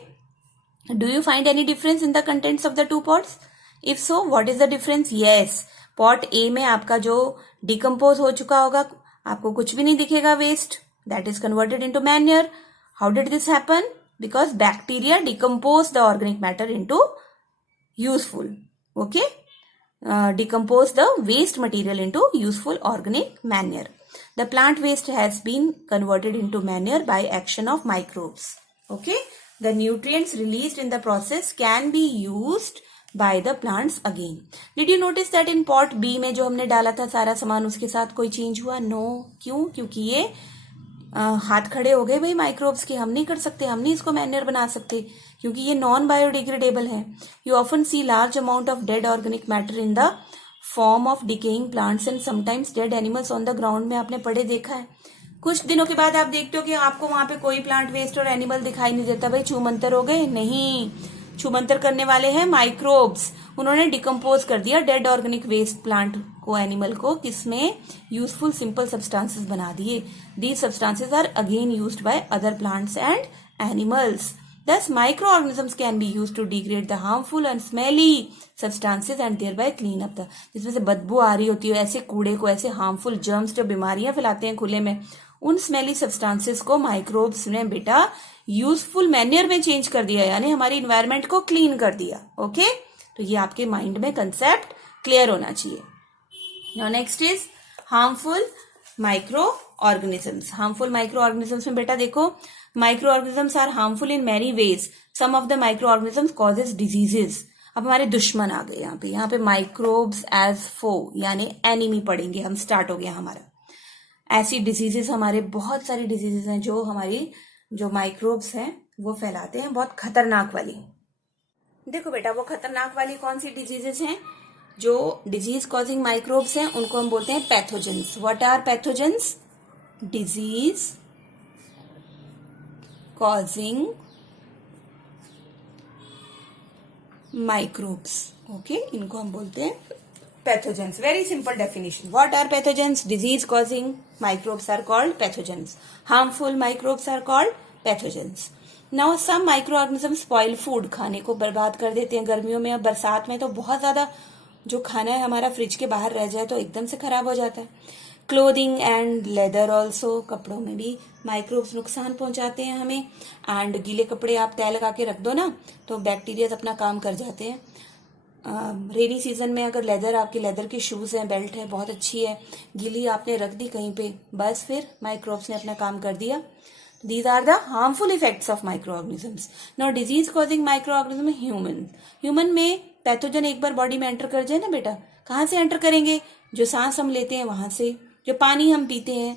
do you find any difference in the contents of the 2 pots? If so, what is the difference? Yes, pot A में आपका जो डिकम्पोज हो चुका होगा, आपको कुछ भी नहीं दिखेगा waste, that is converted into manure. How did this happen? Because bacteria decompose the organic matter into useful. Okay, decompose the waste material into useful organic manure. The plant waste has been converted into manure by action of microbes. Okay, the nutrients released in the process can be used by the plants again. Did you notice that in pot B में जो हमने डाला था सारा सामान, उसके साथ कोई चेंज हुआ? नो। क्यों? क्योंकि ये हाथ खड़े हो गए भाई माइक्रोब्स के, हम नहीं कर सकते, हम नहीं इसको मैन्योर बना सकते, क्योंकि ये नॉन बायोडिग्रेडेबल है। You often see large amount of dead organic matter in the form of decaying plants and sometimes dead animals on the ground में आपने पढ़े देखा है। कुछ दिनों के बाद आप देखते हो कि आपको वहां पे कोई प्लांट वेस्ट और एनिमल दिखाई नहीं देता। भाई छूमंतर हो गए? नहीं, छूमंतर करने वाले हैं माइक्रोब्स। उन्होंने डिकम्पोज कर दिया डेड ऑर्गेनिक वेस्ट प्लांट को, एनिमल को, किसमें? यूजफुल सिंपल सब्सटेंसेस बना दिए। These substances are again used by other plants and animals. Thus, microorganisms can be used to degrade the harmful and smelly substances and thereby clean up the, जिसमें से बदबू आ रही होती है, ऐसे कूड़े को, ऐसे हार्मफुल जर्म्स जो बीमारियां फैलाते हैं खुले में, उन स्मेली सब्सटेंसेस को माइक्रोब्स ने बेटा यूजफुल मैन्योर में चेंज कर दिया, यानी हमारी इन्वायरमेंट को क्लीन कर दिया। ओके, तो ये आपके माइंड में कंसेप्ट क्लियर होना चाहिए। Now next is harmful microorganisms. Harmful microorganisms में बेटा देखो, microorganisms are harmful in many ways. Some of the microorganisms causes diseases. अब हमारे दुश्मन आ गए यहाँ पे माइक्रोब्स एज फो, यानी एनिमी पढ़ेंगे हम, स्टार्ट हो गया हमारा। ऐसी डिजीजेस, हमारे बहुत सारी डिजीजेस हैं जो हमारी जो माइक्रोब्स हैं वो फैलाते हैं, बहुत खतरनाक वाली। देखो बेटा, वो खतरनाक वाली कौन सी डिजीजेस हैं? जो डिजीज कॉजिंग माइक्रोब्स हैं उनको हम बोलते हैं pathogens. What are pathogens? Disease causing microbes. Okay, इनको हम बोलते हैं pathogens. Very simple definition. What are pathogens? Disease causing microbes are called pathogens. Harmful microbes are called pathogens. Now some microorganism spoil food, खाने को बर्बाद कर देते हैं। गर्मियों में और बरसात में तो बहुत ज्यादा जो खाना है हमारा फ्रिज के बाहर रह जाए तो एकदम से खराब हो जाता है। क्लोथिंग एंड लेदर ऑल्सो, कपड़ों में भी माइक्रोब्स नुकसान पहुंचाते हैं हमें। एंड गीले कपड़े आप तय लगा के रख दो ना तो बैक्टीरिया अपना काम कर जाते हैं। रेनी सीजन में अगर लेदर, आपके लेदर के शूज हैं, बेल्ट है, बहुत अच्छी है, गीली आपने रख दी कहीं पे, बस फिर माइक्रोब्स ने अपना काम कर दिया। These are the harmful effects of microorganisms. Now disease causing microorganism human में पैथोजन एक बार बॉडी में एंटर कर जाए ना बेटा, कहाँ से एंटर करेंगे? जो सांस हम लेते हैं वहां से, जो पानी हम पीते हैं,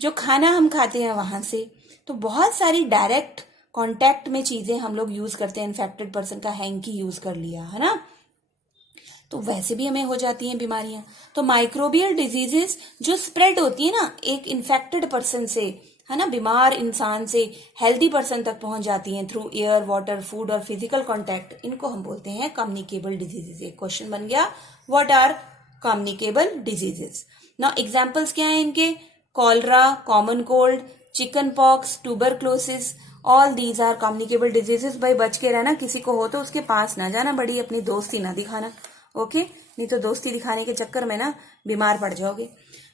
जो खाना हम खाते हैं वहां से। तो बहुत सारी डायरेक्ट कांटेक्ट में चीजें हम लोग यूज करते हैं। इन्फेक्टेड पर्सन का हैंकी यूज कर लिया है ना, तो वैसे भी हमें हो जाती हैं बीमारियां। तो माइक्रोबियल डिजीजेस जो स्प्रेड होती है ना एक इन्फेक्टेड पर्सन से, है ना, बीमार इंसान से हेल्दी पर्सन तक पहुंच जाती हैं थ्रू एयर, वाटर, फूड और फिजिकल कांटेक्ट, इनको हम बोलते हैं कम्युनिकेबल डिजीजेस। एक क्वेश्चन बन गया, what are communicable diseases? Now examples क्या हैं इनके? Cholera, common cold, chicken pox, tuberculosis, all these are communicable diseases. भाई बच के रहना, किसी को हो तो उसके पास ना जाना, बड़ी अपनी दोस्ती ना दिखाना, ओके? नहीं तो दोस्ती दिखाने के चक्कर में ना बीमार पड़ जाओगे।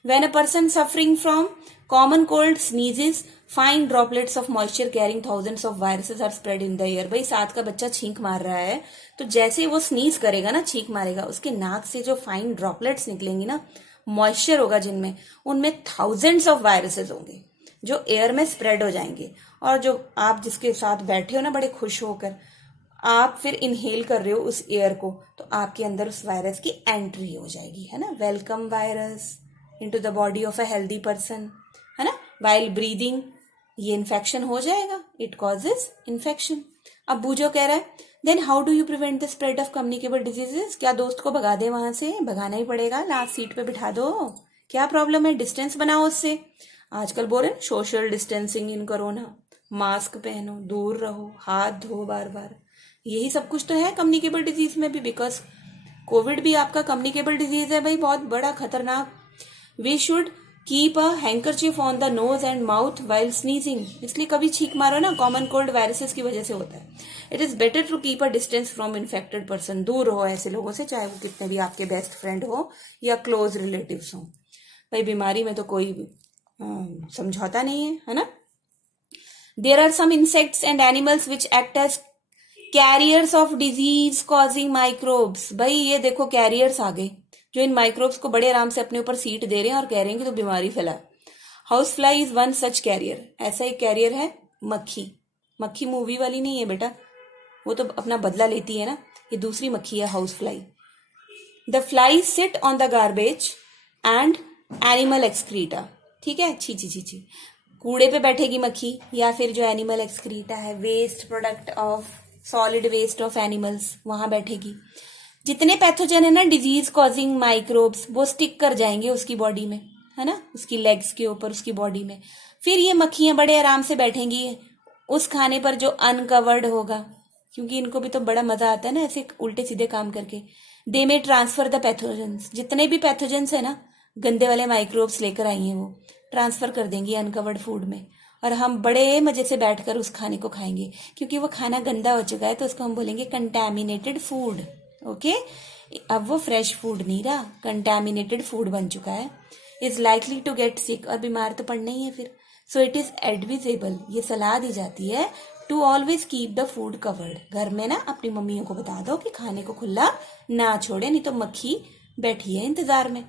When a person suffering from common cold sneezes, fine droplets of moisture carrying thousands of viruses are spread in the air. भाई 7 का बच्चा छींक मार रहा है तो जैसे वो स्नीज करेगा ना, छींक मारेगा, उसके नाक से जो फाइन ड्रॉपलेट्स निकलेंगी ना, मॉइस्चर होगा जिनमें, उनमें थाउजेंड्स ऑफ वायरसेस होंगे जो एयर में स्प्रेड हो जाएंगे। और जो आप जिसके साथ बैठे हो ना बड़े खुश होकर, आप फिर इनहेल कर रहे हो उस एयर को, तो आपके अंदर उस वायरस की एंट्री हो जाएगी, है ना। Welcome virus into the body of a healthy person, है ना। वाइल ब्रीदिंग ये इन्फेक्शन हो जाएगा, इट कॉजेज इन्फेक्शन। अब बूझो कह रहा है, then how do you prevent the spread of communicable diseases? क्या दोस्त को भगा दे वहां से? भगाना ही पड़ेगा, लास्ट सीट पे बिठा दो। क्या प्रॉब्लम है? डिस्टेंस बनाओ उससे। आजकल बोल रहे सोशल डिस्टेंसिंग इन कोरोना, मास्क पहनो, दूर रहो, हाथ धो बार बार, यही सब कुछ तो है कम्युनिकेबल डिजीज में भी, बिकॉज कोविड भी आपका कम्युनिकेबल डिजीज है भाई, बहुत बड़ा खतरनाक। We should keep a handkerchief on the nose and mouth while sneezing, इसलिए कभी छींक मारो ना, कॉमन कोल्ड वायरसेस की वजह से होता है। It is better to keep a distance from infected person, दूर रहो ऐसे लोगों से, चाहे वो कितने भी आपके बेस्ट फ्रेंड हो या क्लोज रिलेटिव्स हो। भाई बीमारी में तो कोई समझौता नहीं है ना। There are some insects and animals which act as carriers of disease causing microbes. भाई ये देखो कैरियर्स आ गए जो इन माइक्रोब्स को बड़े आराम से अपने ऊपर सीट दे रहे हैं और कह रहे हैं कि तो बीमारी फैला। House fly is one such carrier, ऐसा एक कैरियर है मक्खी। मक्खी मूवी वाली नहीं है बेटा, वो तो अपना बदला लेती है ना, ये दूसरी मक्खी है house fly. The fly sit on the garbage and animal excreta, ठीक है, छी छी छी छी, कूड़े पे बैठेगी मक्खी, या फिर जो एनिमल एक्सक्रीटा है, waste product of solid waste of animals, वहां बैठेगी। जितने पैथोजन है ना डिजीज कॉजिंग माइक्रोब्स, वो स्टिक कर जाएंगे उसकी बॉडी में, है ना, उसकी लेग्स के ऊपर, उसकी बॉडी में। फिर ये मक्खियां बड़े आराम से बैठेंगी उस खाने पर जो अनकवर्ड होगा, क्योंकि इनको भी तो बड़ा मजा आता है ना ऐसे उल्टे सीधे काम करके। दे में ट्रांसफर द पैथोजेंस, जितने भी पैथोजेंस है ना, गंदे वाले माइक्रोब्स लेकर आई हैं, वो ट्रांसफर कर देंगी अनकवर्ड फूड में, और हम बड़े मजे से बैठकर उस खाने को खाएंगे। क्योंकि वो खाना गंदा हो चुका है तो उसको हम बोलेंगे कंटैमिनेटेड फूड, ओके। अब वो फ्रेश फूड नहीं रहा, कंटैमिनेटेड फूड बन चुका है। Is likely to get sick, और बीमार तो पड़ना ही है फिर। सो इट इज एडविजेबल, ये सलाह दी जाती है, to always keep the food covered. घर में ना अपनी मम्मियों को बता दो कि खाने को खुला ना छोड़े, नहीं तो मक्खी बैठी है इंतजार में।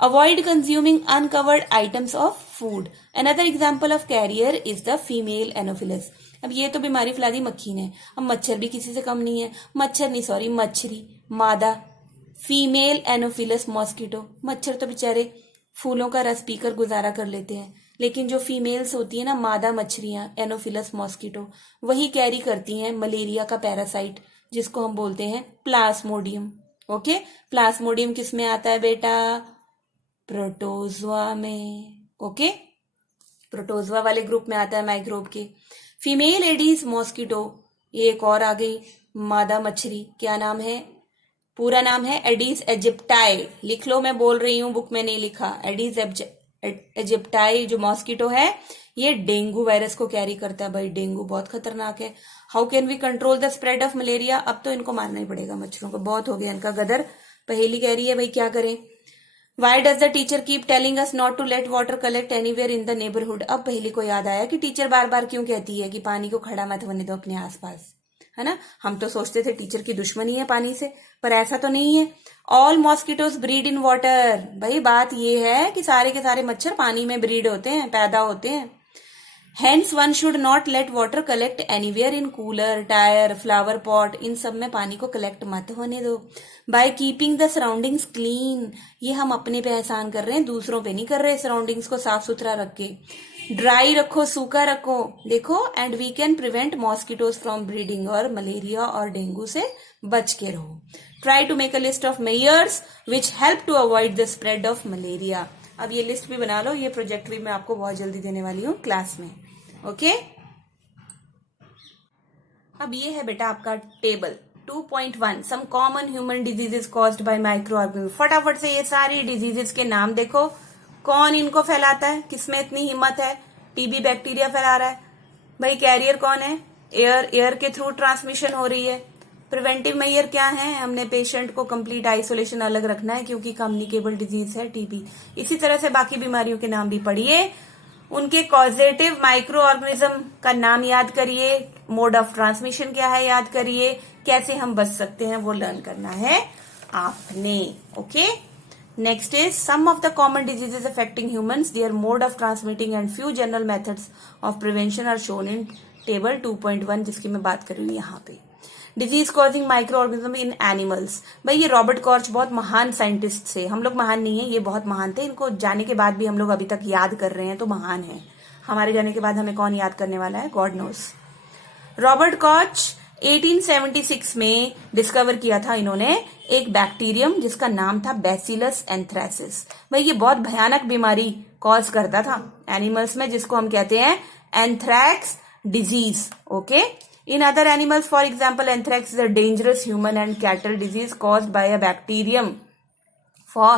Avoid consuming uncovered items of food. Another example of carrier is the female Anopheles. अब ये तो बीमारी फैला दी मक्खी ने, अब मच्छर भी किसी से कम नहीं है, मच्छर नहीं सॉरी मच्छरी, मादा फीमेल एनोफिलस मॉस्किटो। मच्छर तो बेचारे फूलों का रस पीकर गुजारा कर लेते हैं, लेकिन जो फीमेल्स होती है ना मादा मछलियां एनोफिलस मॉस्किटो, वही कैरी करती हैं मलेरिया का पैरासाइट, जिसको हम बोलते हैं प्लाज्मोडियम। ओके, प्लाज्मोडियम किस में आता है बेटा? प्रोटोजोआ में। ओके, प्रोटोजोआ वाले ग्रुप में आता है माइक्रोब के। फीमेल एडीज मॉस्किटो, ये एक और आ गई मादा मछली, क्या नाम है? पूरा नाम है एडीज एजिप्टाई, लिख लो, मैं बोल रही हूं, बुक में नहीं लिखा। एडीज एजिप्टाई जो मॉस्किटो है, ये डेंगू वायरस को कैरी करता है। भाई डेंगू बहुत खतरनाक है। How can we control the spread of malaria? अब तो इनको मारना ही पड़ेगा, मच्छरों को बहुत हो गया इनका गदर। पहेली कह रही है भाई क्या करें? Why does the teacher keep telling us not to let water collect anywhere in the neighbourhood. अब पहली को याद आया कि टीचर बार बार क्यों कहती है कि पानी को खड़ा मत होने दो अपने आसपास, है ना। हम तो सोचते थे टीचर की दुश्मनी है पानी से, पर ऐसा तो नहीं है। All mosquitoes breed in water. भाई बात ये है कि सारे के सारे मच्छर पानी में ब्रीड होते हैं, पैदा होते हैं। Hence one should not let water collect anywhere in cooler, tyre, flower pot, इन सब में पानी को कलेक्ट मत होने दो। By keeping the surroundings clean, ये हम अपने पे एहसान कर रहे हैं, दूसरों पे नहीं कर रहे। सराउंडिंग्स को साफ सुथरा रख के, ड्राई रखो, सूखा रखो, देखो। And we can prevent mosquitoes from breeding, और मलेरिया और डेंगू से बच के रहो। Try to make a list of measures which help to avoid the spread of malaria. अब ये लिस्ट भी बना लो, ये प्रोजेक्ट भी मैं आपको बहुत जल्दी देने वाली हूँ क्लास में। ओके अब ये है बेटा आपका table 2.1 some common human diseases caused by micro organism. फटाफट से ये सारी डिजीजेस के नाम देखो, कौन इनको फैलाता है, किसमें इतनी हिम्मत है। टीबी बैक्टीरिया फैला रहा है भाई, कैरियर कौन है, एयर के थ्रू ट्रांसमिशन हो रही है। प्रिवेंटिव मेजर क्या है, हमने पेशेंट को कंप्लीट आइसोलेशन अलग रखना है क्योंकि कम्युनिकेबल डिजीज है टीबी। इसी तरह से बाकी बीमारियों के नाम भी पढ़िए, उनके कॉजेटिव माइक्रो ऑर्गेनिज्म का नाम याद करिए, मोड ऑफ ट्रांसमिशन क्या है याद करिए, कैसे हम बच सकते हैं वो लर्न करना है आपने। Okay next is some of the common diseases affecting humans, their mode of transmitting and few general methods of prevention are shown in table 2.1 जिसकी मैं बात कर रही हूँ यहाँ पे। Disease causing micro organism in animals. भाई ये रॉबर्ट कॉर्च बहुत महान साइंटिस्ट थे, हम लोग महान नहीं है, ये बहुत महान थे। इनको जाने के बाद भी हम लोग अभी तक याद कर रहे हैं तो महान है। हमारे जाने के बाद हमें कौन याद करने वाला है, गॉड नोस। रॉबर्ट कॉर्च 1876 में डिस्कवर किया था इन्होंने एक बैक्टीरियम जिसका नाम था बैसिलस एंथ्रेसिस। भाई ये बहुत भयानक बीमारी कॉज करता था एनिमल्स में, जिसको हम कहते हैं anthrax disease. Okay In other animals, for example, anthrax is a dangerous human and cattle disease caused by a bacterium. For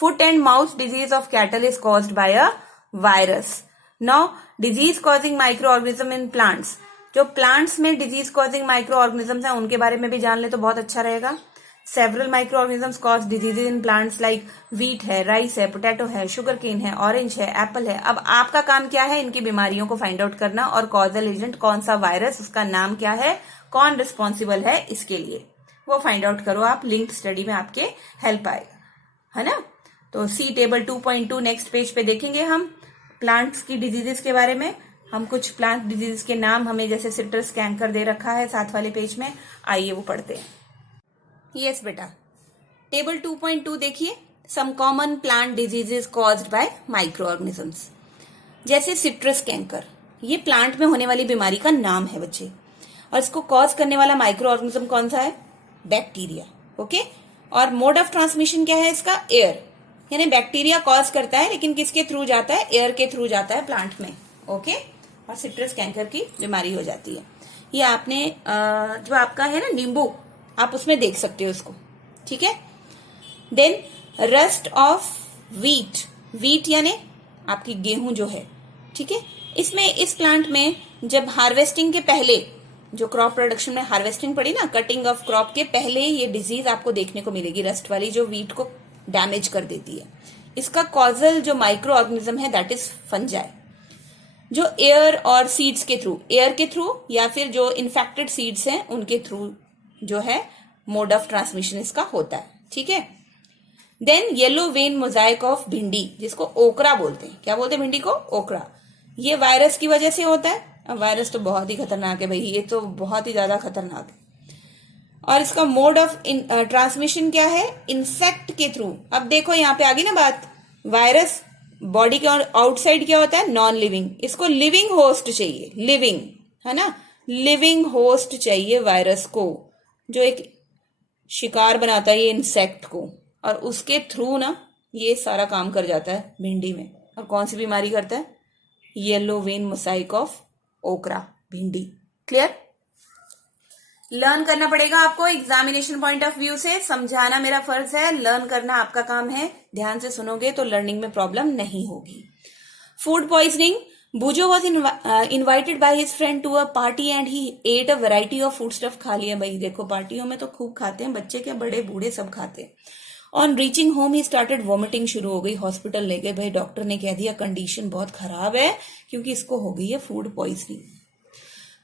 foot and mouth disease of cattle is caused by a virus. Now, disease causing microorganism in plants. जो plants में disease causing microorganisms हैं उनके बारे में भी जान ले तो बहुत अच्छा रहेगा। Several microorganisms cause diseases in plants like wheat है, rice है, potato है, sugar cane है, orange है, apple है। अब आपका काम क्या है, इनकी बीमारियों को फाइंड आउट करना, और कॉजल एजेंट कौन सा वायरस, उसका नाम क्या है, कौन रिस्पॉन्सिबल है इसके लिए, वो फाइंड आउट करो आप। लिंक्ड स्टडी में आपके हेल्प आएगा, है ना। तो सी टेबल 2.2 नेक्स्ट पेज पे देखेंगे हम प्लांट्स की डिजीजेस के बारे में। हम कुछ प्लांट डिजीजेस के नाम हमें जैसे सिट्रस कैंकर दे रखा है साथ वाले पेज में, आइए वो पढ़ते हैं। यस बेटा, टेबल 2.2 देखिए, some common plant diseases caused by micro organisms. जैसे सिट्रस कैंकर, ये प्लांट में होने वाली बीमारी का नाम है बच्चे, और इसको कॉज करने वाला माइक्रो ऑर्गेनिज्म कौन सा है, बैक्टीरिया। ओके और मोड ऑफ ट्रांसमिशन क्या है इसका, एयर, यानी बैक्टीरिया कॉज करता है लेकिन किसके थ्रू जाता है, एयर के थ्रू जाता है प्लांट में। ओके और सिट्रस कैंकर की बीमारी हो जाती है। ये आपने जो आपका है ना नींबू, आप उसमें देख सकते हो उसको, ठीक है। Then rust of wheat, wheat यानी आपकी गेहूं जो है, ठीक है। इसमें इस प्लांट में जब हार्वेस्टिंग के पहले, जो क्रॉप प्रोडक्शन में हार्वेस्टिंग पड़ी ना, कटिंग ऑफ क्रॉप के पहले ये डिजीज आपको देखने को मिलेगी, रस्ट वाली, जो वीट को डैमेज कर देती है। इसका कॉजल जो माइक्रो ऑर्गेनिज्म है दैट इज फंजाई, जो एयर और सीड्स के थ्रू, एयर के थ्रू या फिर जो इन्फेक्टेड सीड्स हैं उनके थ्रू जो है मोड ऑफ ट्रांसमिशन इसका होता है, ठीक है। Then yellow vein mosaic of bhindi, जिसको ओकरा बोलते हैं, क्या बोलते हैं भिंडी को, ओकरा, ये वायरस की वजह से होता है। अब वायरस तो बहुत ही खतरनाक है भाई, ये तो बहुत ही ज्यादा खतरनाक है। और इसका मोड ऑफ ट्रांसमिशन क्या है, इंसेक्ट के थ्रू। अब देखो यहाँ पे आ गई ना बात, वायरस बॉडी के आउटसाइड क्या होता है, नॉन लिविंग, इसको लिविंग होस्ट चाहिए, लिविंग, है ना, लिविंग होस्ट चाहिए वायरस को, जो एक शिकार बनाता है ये इंसेक्ट को, और उसके थ्रू ना ये सारा काम कर जाता है भिंडी में। और कौन सी बीमारी करता है, येलो वेन मोसाइक ऑफ ओकरा, भिंडी। क्लियर, लर्न करना पड़ेगा आपको एग्जामिनेशन पॉइंट ऑफ व्यू से, समझाना मेरा फर्ज है, लर्न करना आपका काम है। ध्यान से सुनोगे तो लर्निंग में प्रॉब्लम नहीं होगी। Food poisoning, Bujo was invited by his friend to a party and he ate a variety of food stuff। खा लिया भाई, देखो पार्टियों में तो खूब खाते हैं बच्चे, क्या बड़े बूढ़े सब खाते हैं। On reaching home he started vomiting, शुरू हो गई, हॉस्पिटल ले गए भाई, डॉक्टर ने कह दिया कंडीशन बहुत खराब है क्योंकि इसको हो गई है food poisoning.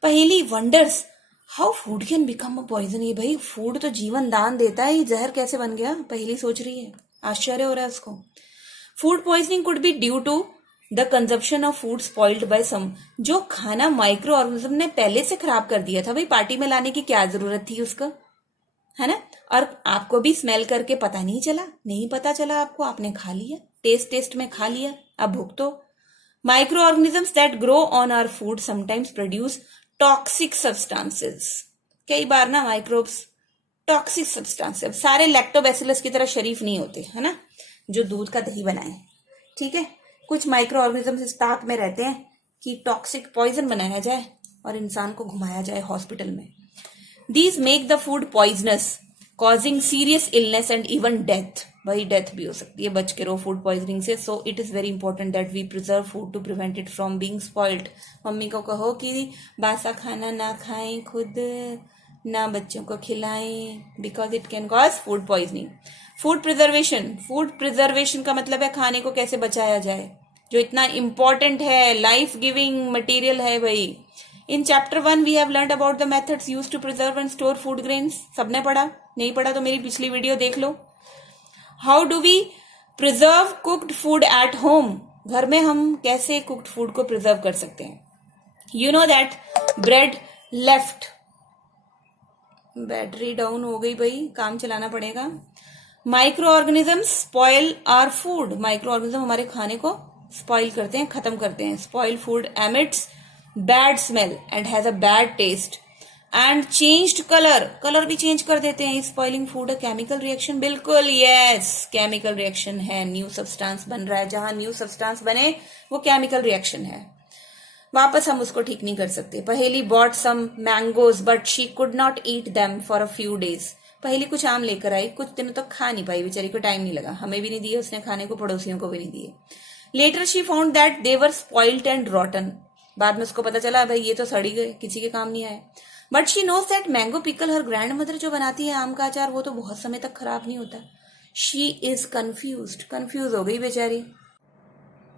Paheli wonders how food can become a poison, ये भाई फूड तो जीवन दान देता है, ये जहर कैसे बन गया, पहेली सोच रही है, आश्चर्य हो रहा है उसको। Food poisoning could be due to the consumption of food spoiled by some, जो खाना माइक्रो ऑर्गेनिज्म ने पहले से खराब कर दिया था, भाई पार्टी में लाने की क्या जरूरत थी उसका, है ना। और आपको भी स्मेल करके पता नहीं चला, नहीं पता चला आपको, आपने खा लिया, टेस्ट में खा लिया, अब भुगतो। Micro organisms that grow on our food sometimes produce toxic substances, कई बार ना माइक्रोब्स टॉक्सिक सब्सटेंसेस, सारे लैक्टोबैसिलस की तरह शरीफ नहीं होते, है ना, जो दूध का दही बनाए, ठीक है। कुछ माइक्रो ऑर्गेनिजम्स इस ताक में रहते हैं कि टॉक्सिक पॉइजन बनाया जाए और इंसान को घुमाया जाए हॉस्पिटल में। These make the food poisonous, causing serious illness and even death. भाई डेथ भी हो सकती है, बच के रहो फूड पॉइजनिंग से। So it is very important that we preserve food to prevent it from being spoiled. Mummy को कहो कि बासा खाना ना खाएं, खुद ना बच्चों को खिलाएं, because it can cause food poisoning. Food preservation का मतलब है खाने को कैसे बचाया जाए, जो इतना इंपॉर्टेंट है, लाइफ गिविंग मटेरियल है भाई। In chapter 1 we have learned about the methods used to preserve and store food grains. सबने पढ़ा, नहीं पढ़ा तो मेरी पिछली वीडियो देख लो। How do we preserve cooked food at home? घर में हम कैसे कुक्ड फूड को प्रिजर्व कर सकते हैं। You know that bread left, battery down हो गई भाई, काम चलाना पड़ेगा। Micro organisms spoil our food, micro organism हमारे खाने को स्पॉइल करते हैं, खत्म करते हैं। Spoil food emits bad smell and has a bad taste and changed colour भी चेंज कर देते हैं। स्पॉइलिंग फूड केमिकल रिएक्शन, बिल्कुल यस, केमिकल रिएक्शन है, न्यू सब्सटेंस बन रहा है, जहां न्यू सब्सटेंस बने वो केमिकल रिएक्शन है, वापस हम उसको ठीक नहीं कर सकते। Paheli bought some mangoes but she could not eat them for a few days, Paheli कुछ आम लेकर आई, कुछ दिनों तक खा नहीं पाई, बेचारी को टाइम नहीं लगा, हमें भी नहीं दिए उसने खाने को, पड़ोसियों को भी नहीं दिए। Later she found that they were spoiled and rotten, बाद में उसको पता चला भाई ये तो सड़ी गए, किसी के काम नहीं आए। But she knows that mango pickle her grandmother जो बनाती है आम का अचार, वो तो बहुत समय तक खराब नहीं होता। शी इज कंफ्यूज हो गई बेचारी।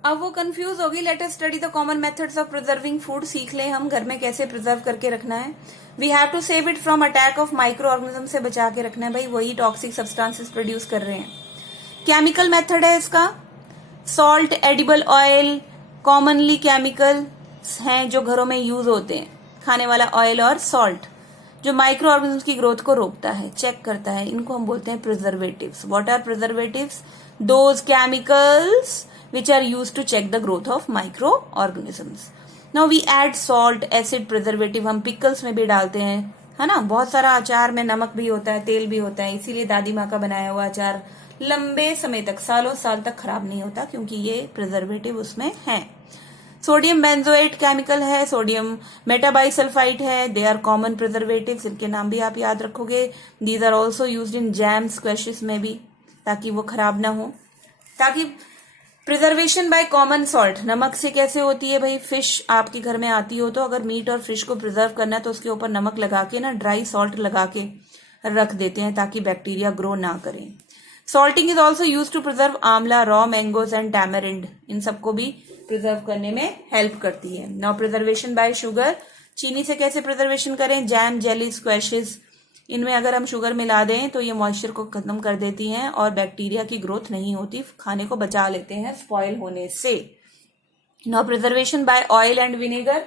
अब वो कंफ्यूज होगी, let us study the common methods of preserving food, सीख ले हम घर में कैसे प्रिजर्व करके रखना है। We have to save it from attack of micro organism, से बचा के रखना है भाई, वही टॉक्सिक सब्सटेंसेस प्रोड्यूस कर रहे हैं। केमिकल मेथड है इसका, salt, edible oil, commonly chemical हैं जो घरों में यूज होते हैं, खाने वाला ऑयल और सॉल्ट, जो माइक्रो ऑर्गेनिज्म की ग्रोथ को रोकता है, चेक करता है, इनको हम बोलते हैं preservatives. What are preservatives? Those chemicals which are used to check the growth of microorganisms. Now we add salt, acid, preservative, हम pickles में भी डालते हैं, है ना, बहुत सारा अचार में नमक भी होता है, तेल भी होता है, इसीलिए दादी माँ का बनाया हुआ अचार लंबे समय तक, सालों साल तक खराब नहीं होता, क्योंकि ये प्रिजर्वेटिव उसमें है। सोडियम बेंजोएट केमिकल है, सोडियम मेटाबाइसल्फाइड है, दे आर कॉमन प्रिजर्वेटिव्स, इनके नाम भी आप याद रखोगे। These are also used in jam, squashes में भी, ताकि वो खराब ना हो। ताकि प्रिजर्वेशन बाय कॉमन सॉल्ट, नमक से कैसे होती है भाई, फिश आपके घर में आती हो तो अगर मीट और फिश को प्रिजर्व करना है तो उसके ऊपर नमक लगा के ना, ड्राई सॉल्ट लगा के रख देते हैं ताकि बैक्टीरिया ग्रो ना करें। Salting is also use to preserve amla, raw mangoes and tamarind, इन सबको भी प्रिजर्व करने में हेल्प करती है। नाउ प्रिजर्वेशन बाय शुगर, चीनी से कैसे प्रिजर्वेशन करें, जैम, जेली, स्क्वैशेस, इनमें अगर हम शुगर मिला दें तो ये मॉइस्चर को खत्म कर देती हैं और बैक्टीरिया की ग्रोथ नहीं होती, खाने को बचा लेते हैं स्पॉइल होने से। Now preservation by oil and vinegar,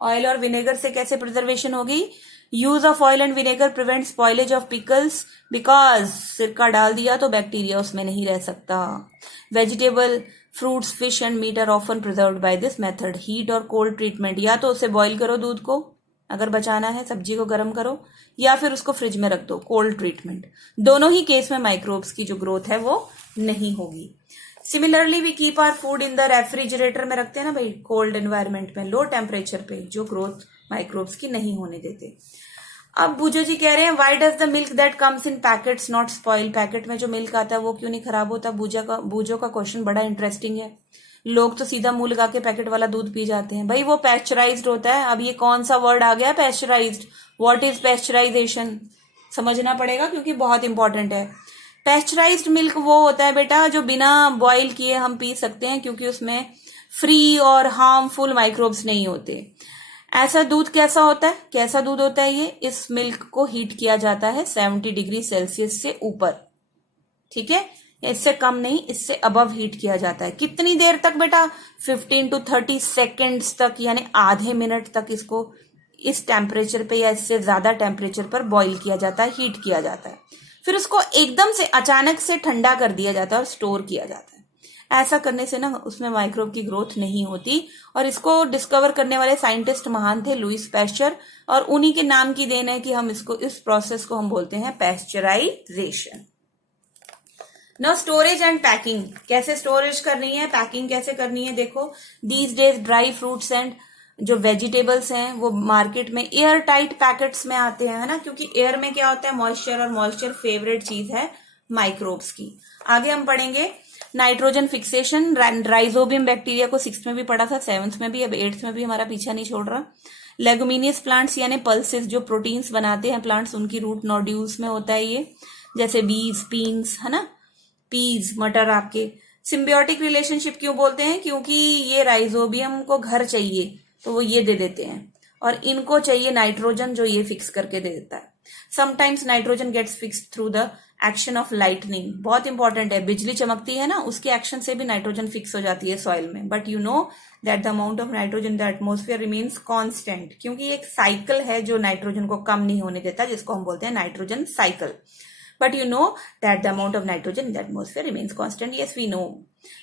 oil और विनेगर से कैसे प्रिजर्वेशन होगी? Use of oil and vinegar prevent spoilage of pickles, because सिरका डाल दिया तो बैक्टीरिया उसमें नहीं रह सकता। Vegetable, fruits, fish and meat are often preserved by this method. Heat और कोल्ड ट्रीटमेंट, या तो उसे बॉईल करो दूध को अगर बचाना है, सब्जी को गर्म करो, या फिर उसको फ्रिज में रख दो, कोल्ड ट्रीटमेंट। दोनों ही केस में माइक्रोब्स की जो ग्रोथ है वो नहीं होगी। Similarly we keep our food in the refrigerator में रखते हैं ना भाई, कोल्ड एनवायरमेंट में, लो टेम्परेचर पे, जो ग्रोथ माइक्रोब्स की नहीं होने देते। अब बूजो जी कह रहे हैं, why does the milk that comes in packets not spoil, packet में जो मिल्क आता है वो क्यों नहीं खराब होता? बूजो का क्वेश्चन बड़ा इंटरेस्टिंग है। लोग तो सीधा मुंह लगा के पैकेट वाला दूध पी जाते हैं, भाई वो पैस्चराइज्ड होता है। अब ये कौन सा वर्ड आ गया, पैस्चराइज्ड? व्हाट इज पैस्चराइजेशन, समझना पड़ेगा क्योंकि बहुत इंपॉर्टेंट है। पैस्चराइज्ड मिल्क वो होता है बेटा जो बिना बॉईल किए हम पी सकते हैं, क्योंकि उसमें फ्री और हार्मफुल माइक्रोब्स नहीं होते। ऐसा दूध कैसा होता है, कैसा दूध होता है ये, इस मिल्क को हीट किया जाता है 70 डिग्री सेल्सियस से ऊपर, ठीक है, इससे कम नहीं, इससे अबव हीट किया जाता है। कितनी देर तक बेटा, 15 to 30 सेकेंड्स तक, यानी आधे मिनट तक इसको इस टेम्परेचर पे या इससे ज्यादा टेम्परेचर पर बॉईल किया जाता है, हीट किया जाता है। फिर उसको एकदम से अचानक से ठंडा कर दिया जाता है और स्टोर किया जाता है। ऐसा करने से ना उसमें माइक्रोब की ग्रोथ नहीं होती, और इसको डिस्कवर करने वाले साइंटिस्ट महान थे लुईस पैस्चर, और उन्हीं के नाम की देन है कि हम इसको, इस प्रोसेस को हम बोलते हैं pasteurisation. Now storage and packing, कैसे स्टोरेज करनी है, पैकिंग कैसे करनी है, देखो these days dry fruits and जो वेजिटेबल्स हैं वो मार्केट में एयर टाइट पैकेट्स में आते हैं, है ना, क्योंकि एयर में क्या होता है, मॉइस्चर, और मॉइस्चर फेवरेट चीज है माइक्रोब्स की। आगे हम पढ़ेंगे नाइट्रोजन फिक्सेशन, राइजोबियम बैक्टीरिया को 6th में भी पढ़ा था, 7th में भी, अब 8th में भी हमारा पीछा नहीं छोड़ रहा। लेगुमिनियस प्लांट्स यानी पल्सेस, जो प्रोटीन्स बनाते हैं प्लांट्स, उनकी रूट नोड्यूल्स में होता है ये, जैसे बीज, पीन्स, है ना, पीज, मटर आपके। सिम्बियोटिक रिलेशनशिप क्यों बोलते हैं, क्योंकि ये राइजोबियम को घर चाहिए तो वो ये दे देते हैं, और इनको चाहिए नाइट्रोजन जो ये फिक्स करके दे देता है। Sometimes nitrogen gets fixed through the action of lightning, बहुत इंपॉर्टेंट है, बिजली चमकती है ना, उसके एक्शन से भी नाइट्रोजन फिक्स हो जाती है सॉइल में। But you know that the amount of nitrogen in the atmosphere remains constant, क्योंकि एक साइकिल है जो नाइट्रोजन को कम नहीं होने देता, जिसको हम बोलते हैं nitrogen cycle. But you know that the amount of nitrogen in the atmosphere remains constant. Yes, we know.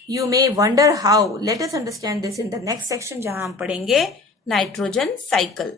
You may wonder how. Let us understand this in the next section, जहां हम पढ़ेंगे नाइट्रोजन साइकिल।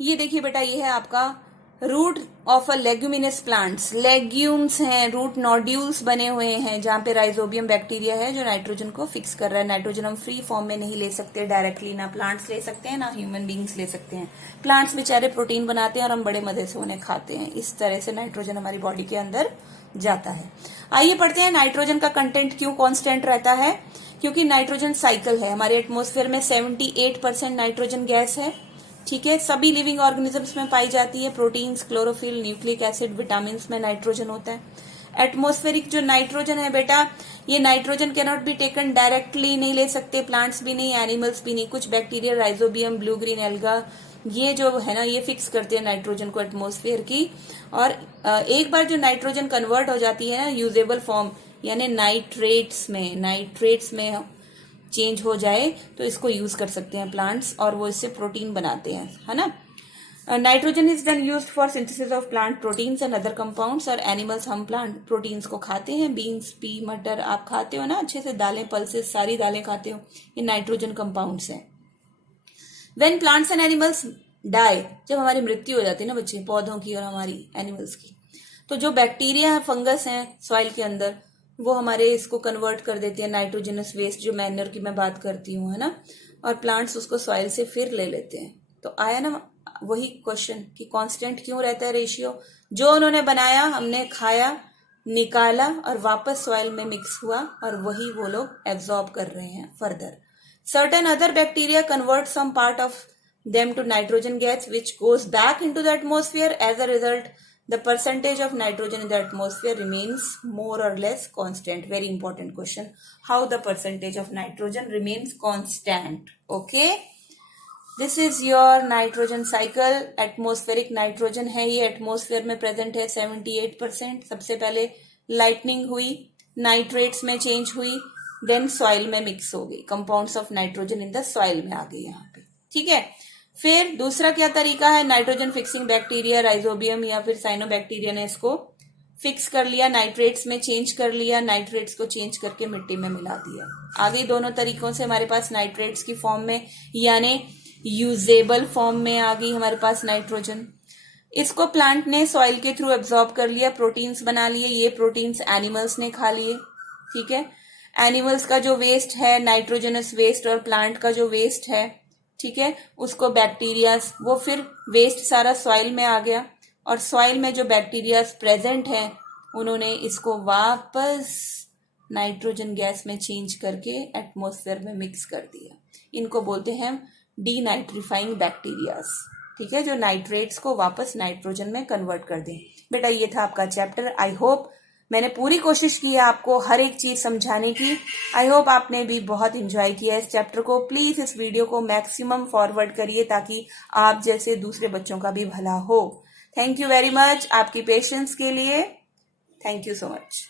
ये देखिए बेटा, ये है आपका root of a leguminous plants, legumes हैं, रूट नोड्यूल्स बने हुए हैं जहां पे राइजोबियम बैक्टीरिया है जो नाइट्रोजन को फिक्स कर रहा है। नाइट्रोजन हम फ्री फॉर्म में नहीं ले सकते डायरेक्टली, ना प्लांट्स ले सकते हैं ना ह्यूमन बींग्स ले सकते हैं। प्लांट्स बेचारे प्रोटीन बनाते हैं और हम बड़े मजे से उन्हें खाते हैं। इस तरह से नाइट्रोजन हमारी बॉडी के अंदर जाता है। आइए पढ़ते हैं नाइट्रोजन का कंटेंट क्यों कांस्टेंट रहता है, क्योंकि नाइट्रोजन साइकिल है। हमारे एटमोस्फेयर में 78% नाइट्रोजन गैस है, ठीक है, सभी लिविंग ऑर्गेनिजम्स में पाई जाती है। Proteins, chlorophyll, nucleic acid, vitamin में नाइट्रोजन होता है। एटमोस्फेरिक जो नाइट्रोजन है बेटा, ये nitrogen can not be taken directly, नहीं ले सकते प्लांट्स भी नहीं, एनिमल्स भी नहीं। कुछ bacteria, rhizobium, blue green alga, ये जो है ना ये फिक्स करते हैं नाइट्रोजन को एटमोस्फेयर की। और एक बार जो नाइट्रोजन कन्वर्ट हो जाती है ना यूजेबल फॉर्म यानी नाइट्रेट्स में चेंज हो जाए तो इसको यूज कर सकते हैं प्लांट्स, और वो इससे प्रोटीन बनाते हैं, है ना। Nitrogen is then used for synthesis of plant proteins and other compounds. और एनिमल्स, हम प्लांट प्रोटीन्स को खाते हैं, बीन्स, पी, मटर आप खाते हो ना अच्छे से, दालें, पल्सेस, सारी दालें खाते हो, ये नाइट्रोजन कंपाउंड्स हैं। When plants and animals die, जब हमारी मृत्यु हो जाती है ना बच्चे, पौधों की और हमारी एनिमल्स की, तो जो बैक्टीरिया है, फंगस हैं सॉइल के अंदर, वो हमारे इसको कन्वर्ट कर देते हैं नाइट्रोजनस वेस्ट, जो मैन्योर की मैं बात करती हूँ, है ना, और प्लांट्स उसको सॉइल से फिर ले लेते हैं। तो आया ना वही क्वेश्चन कि कांस्टेंट क्यों रहता है रेशियो, जो उन्होंने बनाया, हमने खाया, निकाला और वापस सॉइल में मिक्स हुआ, और वही वो लोग एब्जॉर्ब कर रहे हैं further. Certain other bacteria convert some part of them to nitrogen gas which goes back into the atmosphere. As a result, the percentage of nitrogen in the atmosphere remains more or less constant. Very important question. How the percentage of nitrogen remains constant? Okay. This is your nitrogen cycle. Atmospheric nitrogen है ये, atmosphere में present है 78%. सबसे पहले lightning हुई, nitrates में change हुई, then soil में mix हो गई, compounds of nitrogen in the soil में आ गई यहाँ पे, ठीक है। फिर दूसरा क्या तरीका है, नाइट्रोजन फिक्सिंग बैक्टीरिया, राइजोबियम या फिर साइनोबैक्टीरिया ने इसको फिक्स कर लिया, नाइट्रेट्स में चेंज कर लिया, नाइट्रेट्स को चेंज करके मिट्टी में मिला दिया। आगे दोनों तरीकों से हमारे पास नाइट्रेट्स की फॉर्म में यानी यूजेबल फॉर्म में आ गई हमारे पास नाइट्रोजन। इसको प्लांट ने सॉइल के थ्रू एब्जॉर्ब कर लिया, प्रोटीन्स बना लिए, ये प्रोटीन्स एनिमल्स ने खा लिए, ठीक है। एनिमल्स का जो वेस्ट है नाइट्रोजनस वेस्ट, और प्लांट का जो वेस्ट है, ठीक है, उसको बैक्टीरियाज, वो फिर वेस्ट सारा सॉइल में आ गया, और सॉइल में जो बैक्टीरियाज प्रेजेंट हैं उन्होंने इसको वापस नाइट्रोजन गैस में चेंज करके एटमॉस्फेयर में मिक्स कर दिया। इनको बोलते हैं डीनाइट्रीफाइंग बैक्टीरियाज, ठीक है, जो नाइट्रेट्स को वापस नाइट्रोजन में कन्वर्ट कर दें। बेटा ये था आपका चैप्टर। आई होप मैंने पूरी कोशिश की है आपको हर एक चीज समझाने की। आई होप आपने भी बहुत इंजॉय किया इस चैप्टर को। प्लीज इस वीडियो को मैक्सिमम फॉरवर्ड करिए ताकि आप जैसे दूसरे बच्चों का भी भला हो। थैंक यू वेरी मच आपकी पेशेंस के लिए। Thank you so much.